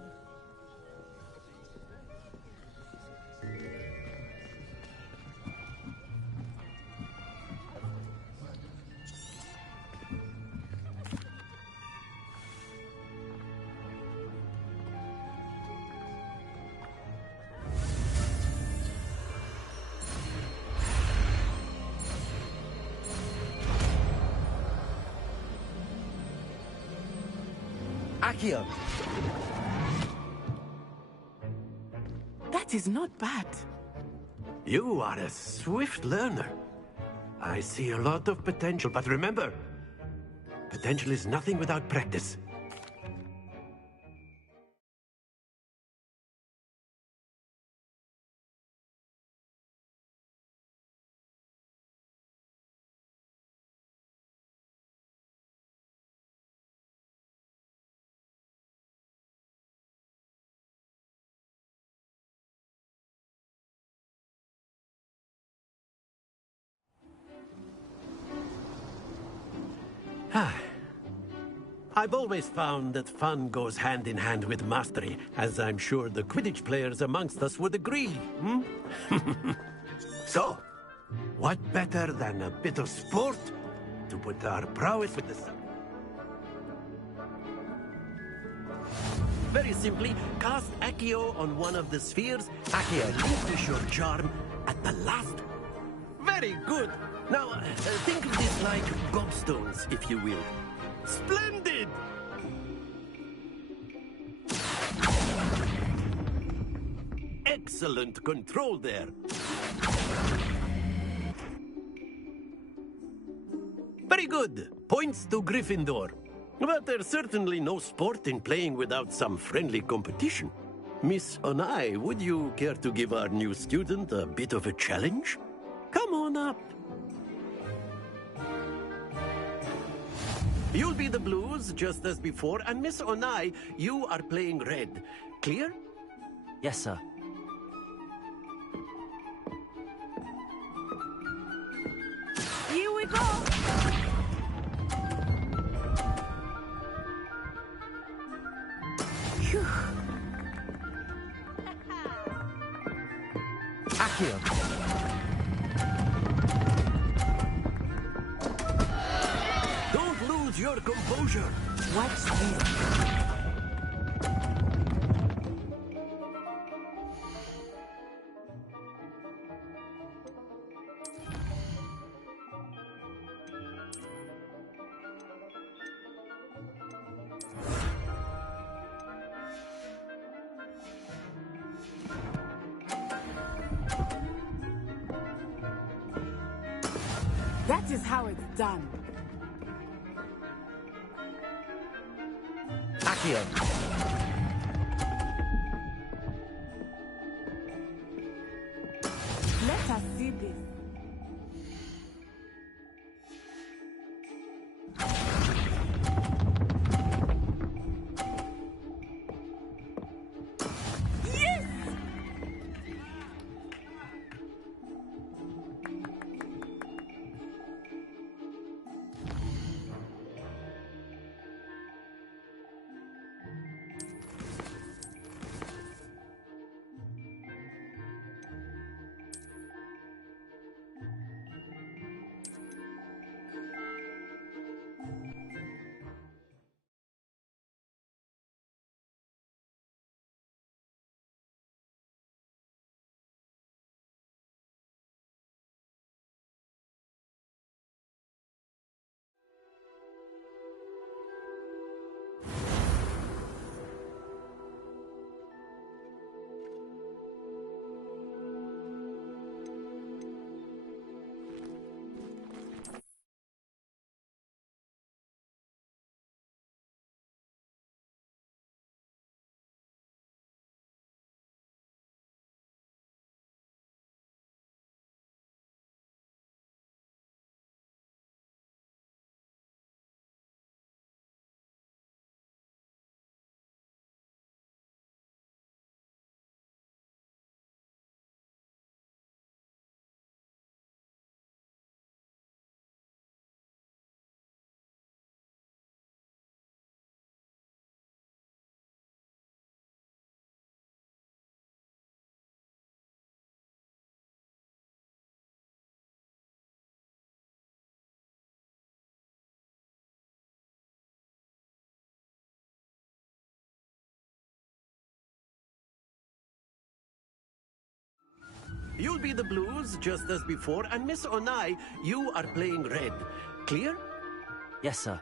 Accio. That is not bad. You are a swift learner. I see a lot of potential, but remember, potential is nothing without practice. I've always found that fun goes hand in hand with mastery, as I'm sure the Quidditch players amongst us would agree, hmm? So, what better than a bit of sport to put our prowess with the sun? Very simply, cast Accio on one of the spheres. Accio, relinquish your charm at the last. Very good. Now, think of this like gobstones, if you will. Splendid! Excellent control there. Very good. Points to Gryffindor. But there's certainly no sport in playing without some friendly competition. Miss Onai, would you care to give our new student a bit of a challenge? Come on up. You'll be the blues, just as before, and Miss Onai, you are playing red. Clear? Yes, sir. Here we go! Phew. Accio. Don't lose your composure. What's this? That is how it's done. Accio. Let us see this. Yes! You'll be the blues, just as before, and Miss Onai, you are playing red. Clear? Yes, sir.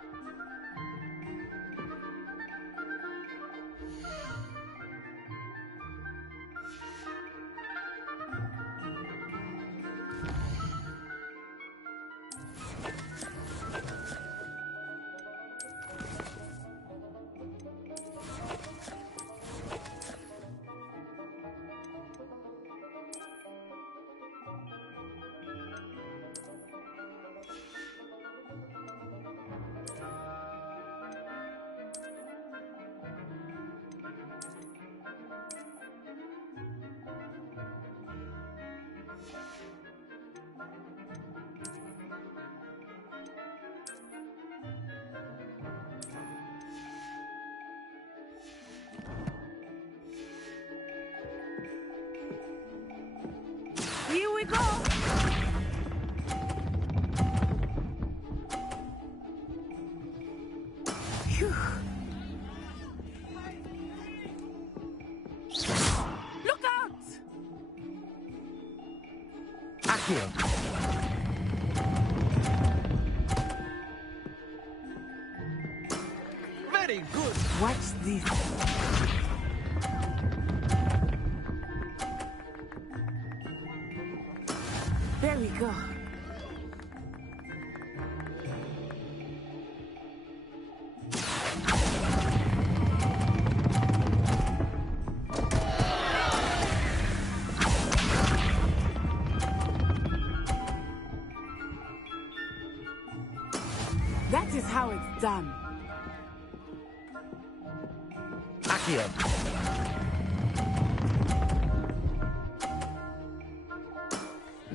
Accio. Very good. Watch this. There we go. That is how it's done. Accio.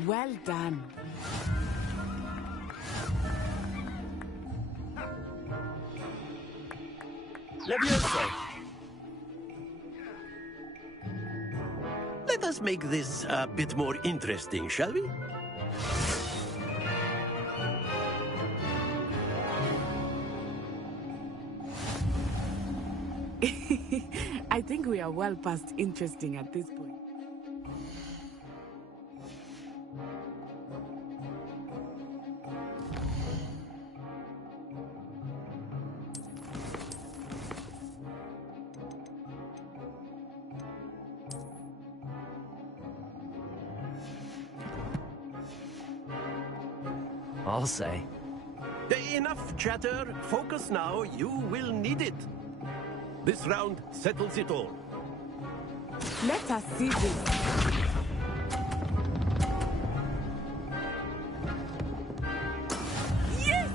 Well done. Levioso. Let us make this a bit more interesting, shall we? I think we are well past interesting at this point. I'll say. Enough chatter. Focus now. You will need it. This round settles it all. Let us see this. Yes!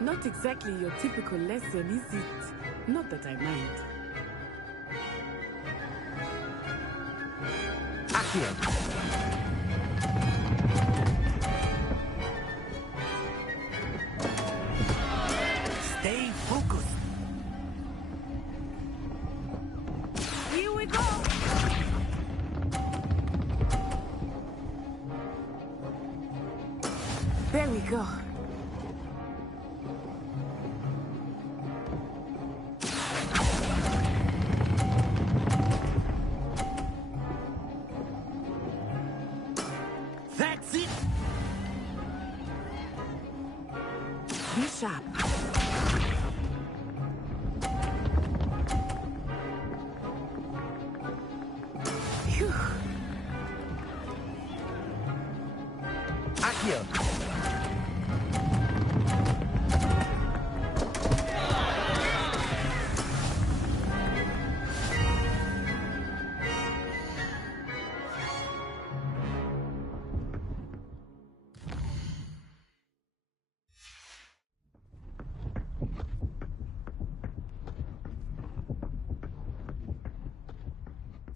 Not exactly your typical lesson, is it? Not that I mind. Accio. Stay focused. Here we go. There we go. That's it. Be sharp. Phew. Accio.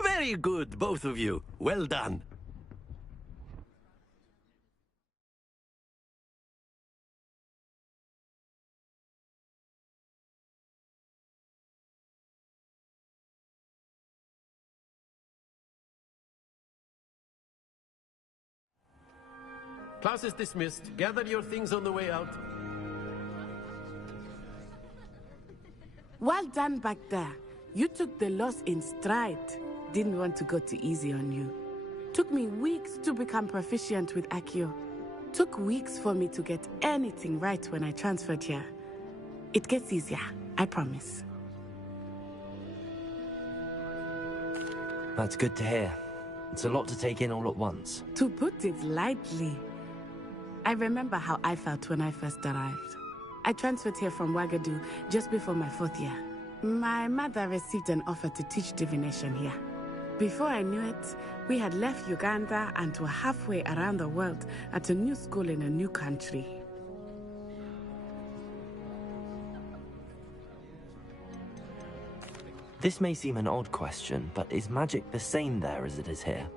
Very good, both of you. Well done. Class is dismissed. Gather your things on the way out. Well done back there. You took the loss in stride. Didn't want to go too easy on you. Took me weeks to become proficient with Accio. Took weeks for me to get anything right when I transferred here. It gets easier, I promise. That's good to hear. It's a lot to take in all at once. To put it lightly, I remember how I felt when I first arrived. I transferred here from Ouagadougou just before my 4th year. My mother received an offer to teach divination here. Before I knew it, we had left Uganda and were halfway around the world at a new school in a new country. This may seem an odd question, but is magic the same there as it is here?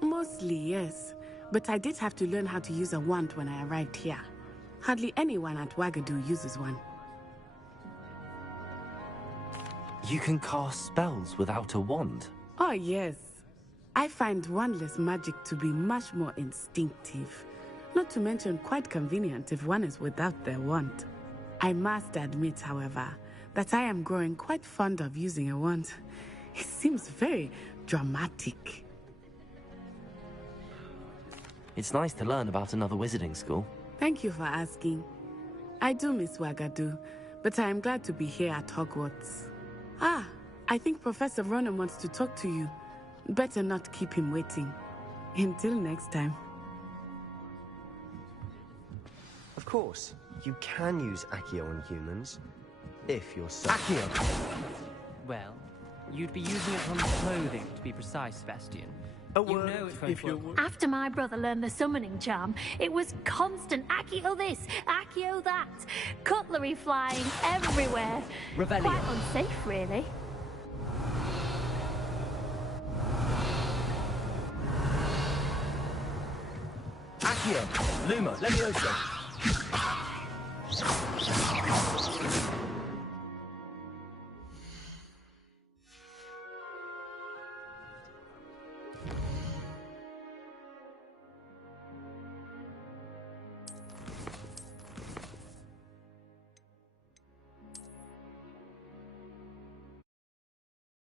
Mostly, yes. But I did have to learn how to use a wand when I arrived here. Hardly anyone at Ouagadougou uses one. You can cast spells without a wand? Oh, yes. I find wandless magic to be much more instinctive. Not to mention quite convenient if one is without their wand. I must admit, however, that I am growing quite fond of using a wand. It seems very dramatic. It's nice to learn about another wizarding school. Thank you for asking. I do miss Wagadu, but I am glad to be here at Hogwarts. Ah, I think Professor Ronan wants to talk to you. Better not keep him waiting. Until next time. Of course, you can use Accio on humans, if you're so... Accio! Well, you'd be using it on clothing, to be precise, Sebastian. You know it's going to work. After my brother learned the summoning charm, it was constant Accio this, Accio that. Cutlery flying everywhere. Revelio. Quite unsafe, really. Accio! Luma, Levioso!